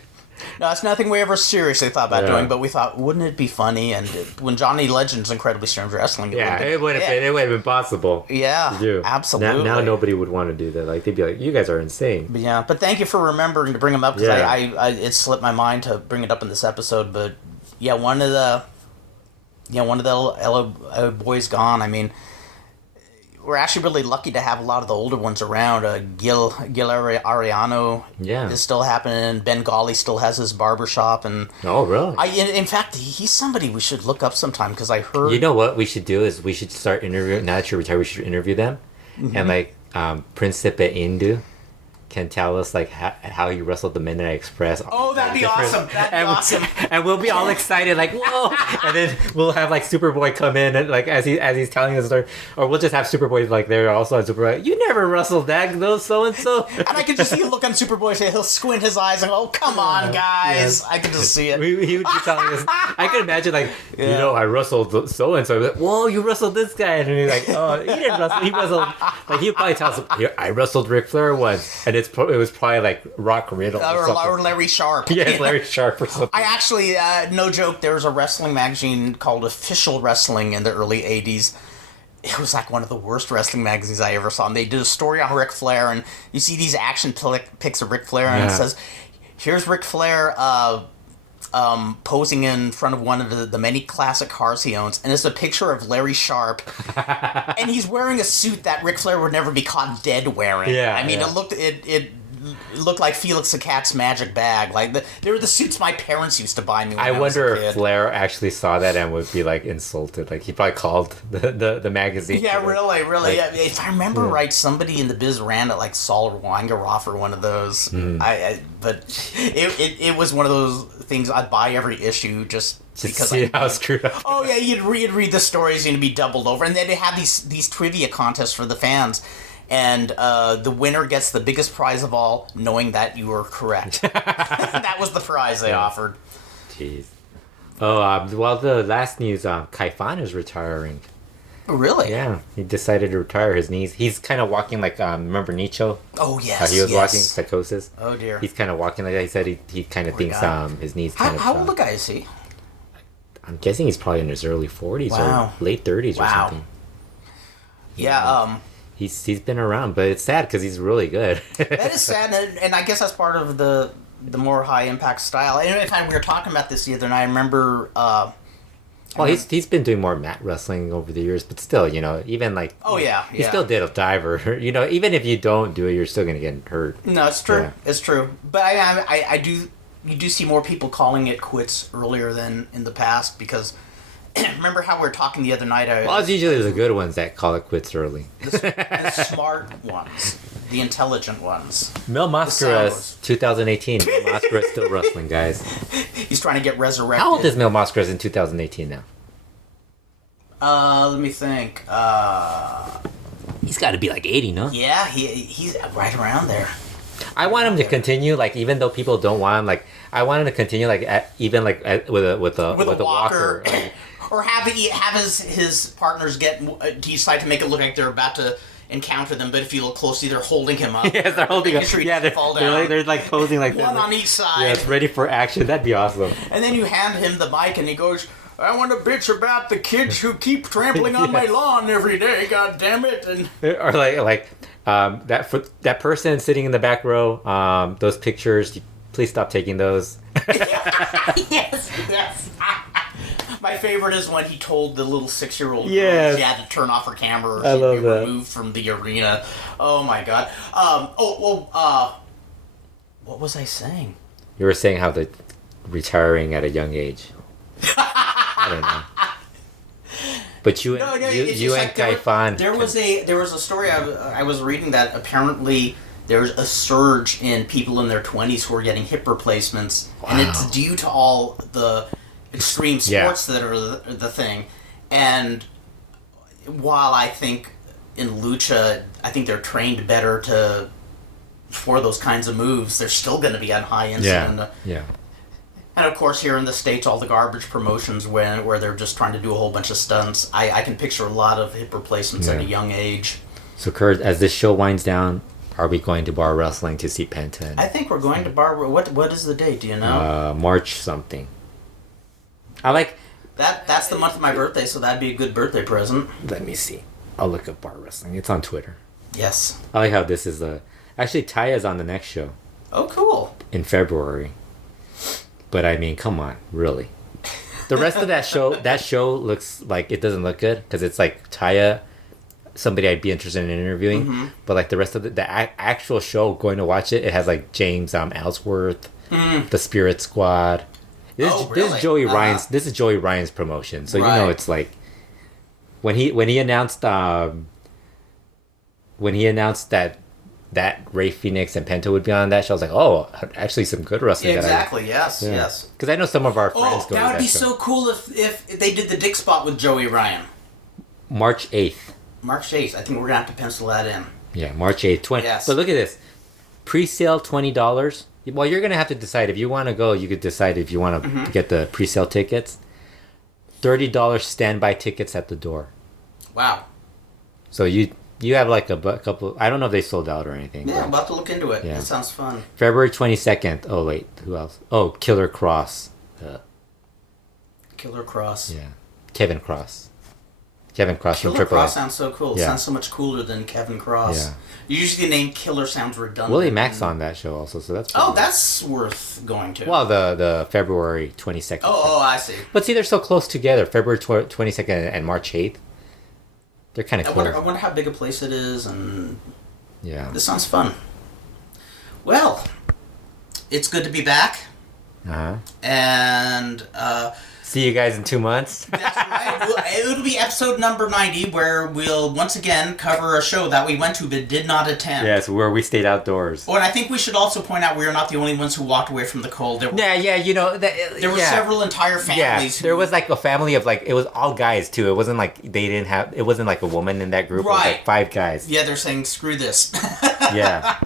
No, it's nothing we ever seriously thought about doing, but we thought, wouldn't it be funny? And when Johnny Legend's Incredibly Strange Wrestling, it would have been possible. Yeah, to do. Absolutely. Now nobody would want to do that. Like, they'd be like, you guys are insane. But yeah, but thank you for remembering to bring him up, because I it slipped my mind to bring it up in this episode. But yeah, one of the LO boys gone. I mean, we're actually really lucky to have a lot of the older ones around. Gil Ariano is still happening. Ben Golly still has his barbershop. And oh, really? In fact, he's somebody we should look up sometime, because I heard... You know what we should do is we should start interviewing... Now that you're retired, we should interview them. Mm-hmm. And like Principe Indu can tell us like how he wrestled the Midnight Express. Oh, that'd be awesome. And we'll be all excited, like, whoa! And then we'll have like Superboy come in and like as he's telling us the story, or we'll just have Superboy like there also, and Superboy, you never wrestled that, those so and so. And I could just see him look on Superboy, he'll squint his eyes and go, "Oh, come on, guys!" I could just see it. He would be telling us. I could imagine like, I wrestled so and so. Like, whoa, you wrestled this guy, and he's like, oh, he didn't wrestle. He wrestled. Like he would probably tell us, I wrestled Ric Flair once, and it was probably like Rock Riddle or Larry Sharp. Yeah, Larry Sharp or something. I actually, no joke, there was a wrestling magazine called Official Wrestling in the early 80s. It was like one of the worst wrestling magazines I ever saw. And they did a story on Ric Flair, and you see these action pics of Ric Flair, and it says, here's Ric Flair posing in front of one of the many classic cars he owns, and it's a picture of Larry Sharp, and he's wearing a suit that Ric Flair would never be caught dead wearing. It looked like Felix the Cat's magic bag. Like they were the suits my parents used to buy me when I was a kid. I wonder if Flair actually saw that and would be like insulted. Like he probably called the magazine. Yeah, really. Like, if I remember right, somebody in the biz ran it like Saul Wangeroff or one of those. But it was one of those things I'd buy every issue just because see how screwed up. Oh yeah, you'd read the stories and it'd be doubled over, and then they had these trivia contests for the fans. And the winner gets the biggest prize of all, knowing that you were correct. That was the prize they offered. Jeez. Oh, well, the last news, Kaifan is retiring. Really? Yeah, he decided to retire his knees. He's kind of walking like, remember Nicho? Oh, yes. How he was walking, psychosis. Oh, dear. He's kind of walking like that. He said he kind of thinks his knees How old a guy is he? I'm guessing he's probably in his early 40s or late 30s or something. Yeah, He's been around, but it's sad because he's really good. That is sad, and I guess that's part of the more high impact style. And in fact, we were talking about this the other night. I remember. Well, he's been doing more mat wrestling over the years, but still, even like. Oh yeah. He still did a diver. Even if you don't do it, you're still gonna get hurt. No, it's true. Yeah. It's true. But I do. You do see more people calling it quits earlier than in the past because. Remember how we were talking the other night? Well, it's usually the good ones that call it quits early. The smart ones. The intelligent ones. Mil Mascaras, 2018. Mil Mascaras still wrestling, guys. He's trying to get resurrected. How old is Mil Mascaras in 2018 now? Let me think. He's got to be like 80, no? Yeah, he's right around there. I want him to continue, like, even though people don't want him, like, I want him to continue, like, with a walker. Or have his partners decide to make it look like they're about to encounter them, but if you look closely, they're holding him up. Yes, they're holding him. Yeah, they're like posing like one on each side. Yeah, it's ready for action. That'd be awesome. And then you hand him the mic, and he goes, "I want to bitch about the kids who keep trampling on my lawn every day. God damn it!" And or that person sitting in the back row. Those pictures, please stop taking those. Yes. My favorite is when he told the little 6-year-old Yes. girl she had to turn off her camera or I she'd love be that. removed from the arena. Oh my god. What was I saying? You were saying how the retiring at a young age. I don't know. But you No, you it's you just and like Kai Fan. there was a story I was reading that apparently there's a surge in people in their 20s who are getting hip replacements, and it's due to all the extreme sports that are the thing. And while I think in lucha, I think they're trained better for those kinds of moves, they're still going to be on high incident. Yeah. And of course, here in the States, all the garbage promotions where they're just trying to do a whole bunch of stunts. I can picture a lot of hip replacements at a young age. So, Kurt, as this show winds down, are we going to bar wrestling to see Penta? I think we're going to Barbara. What is the date? Do you know? March something. I like. That's the month of my birthday, so that'd be a good birthday present. Let me see. I'll look up bar wrestling. It's on Twitter. Yes. I like how this is actually Taya's on the next show Oh, cool. in February. But I mean, come on, really. The rest of that show looks like it doesn't look good because it's like Taya, somebody I'd be interested in interviewing. Mm-hmm. But like the rest of the actual show, going to watch it, it has like James Ellsworth, the Spirit Squad. This is Joey Ryan's. This is Joey Ryan's promotion, so you know it's like when he announced that Ray Phoenix and Penta would be on that show. I was like, oh, actually some good wrestling. Exactly. Yes. Because I know some of our friends Oh, go to that would be show. so cool if they did the Dick Spot with Joey Ryan. March 8th. March 8th. I think we're gonna have to pencil that in. Yeah, March 8th. 20. Yes. But look at this. Pre-sale $20. Well, you're going to have to decide. If you want to go, you could decide if you want to get the pre-sale tickets. $30 standby tickets at the door. Wow. So you have like a couple. I don't know if they sold out or anything. Yeah, but I'm about to look into it. Yeah. That sounds fun. February 22nd. Oh, wait. Who else? Oh, Killer Cross. Killer Cross. Yeah. Kevin Cross. Kevin Cross Killer from AAA. Cross sounds so cool. It Yeah. sounds so much cooler than Kevin Cross. Yeah. Usually the name Killer sounds redundant. Willie Mack's on that show also, so that's... Oh, pretty that's worth going to. Well, the February 22nd. Oh, I see. But see, they're so close together. February 22nd and March 8th. They're kind of close. I wonder how big a place it is, and Yeah. this sounds fun. Well, it's good to be back, Uh-huh. and See you guys in 2 months. that's right. It'll be episode number 90, where we'll once again cover a show that we went to but did not attend. Yes, where we stayed outdoors. Oh, and I think we should also point out we are not the only ones who walked away from the cold. There were, Yeah, you know... there were several entire Yeah, families. there was like a family of like... It was all guys, too. It wasn't like they didn't have... It wasn't like a woman in that group. It was Right. like 5 guys. Yeah, they're saying, screw this. Yeah.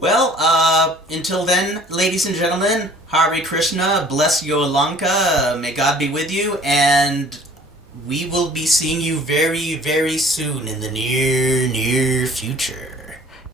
Well, until then, ladies and gentlemen, Hare Krishna, bless your Lanka, may God be with you, and we will be seeing you very, very soon in the near future.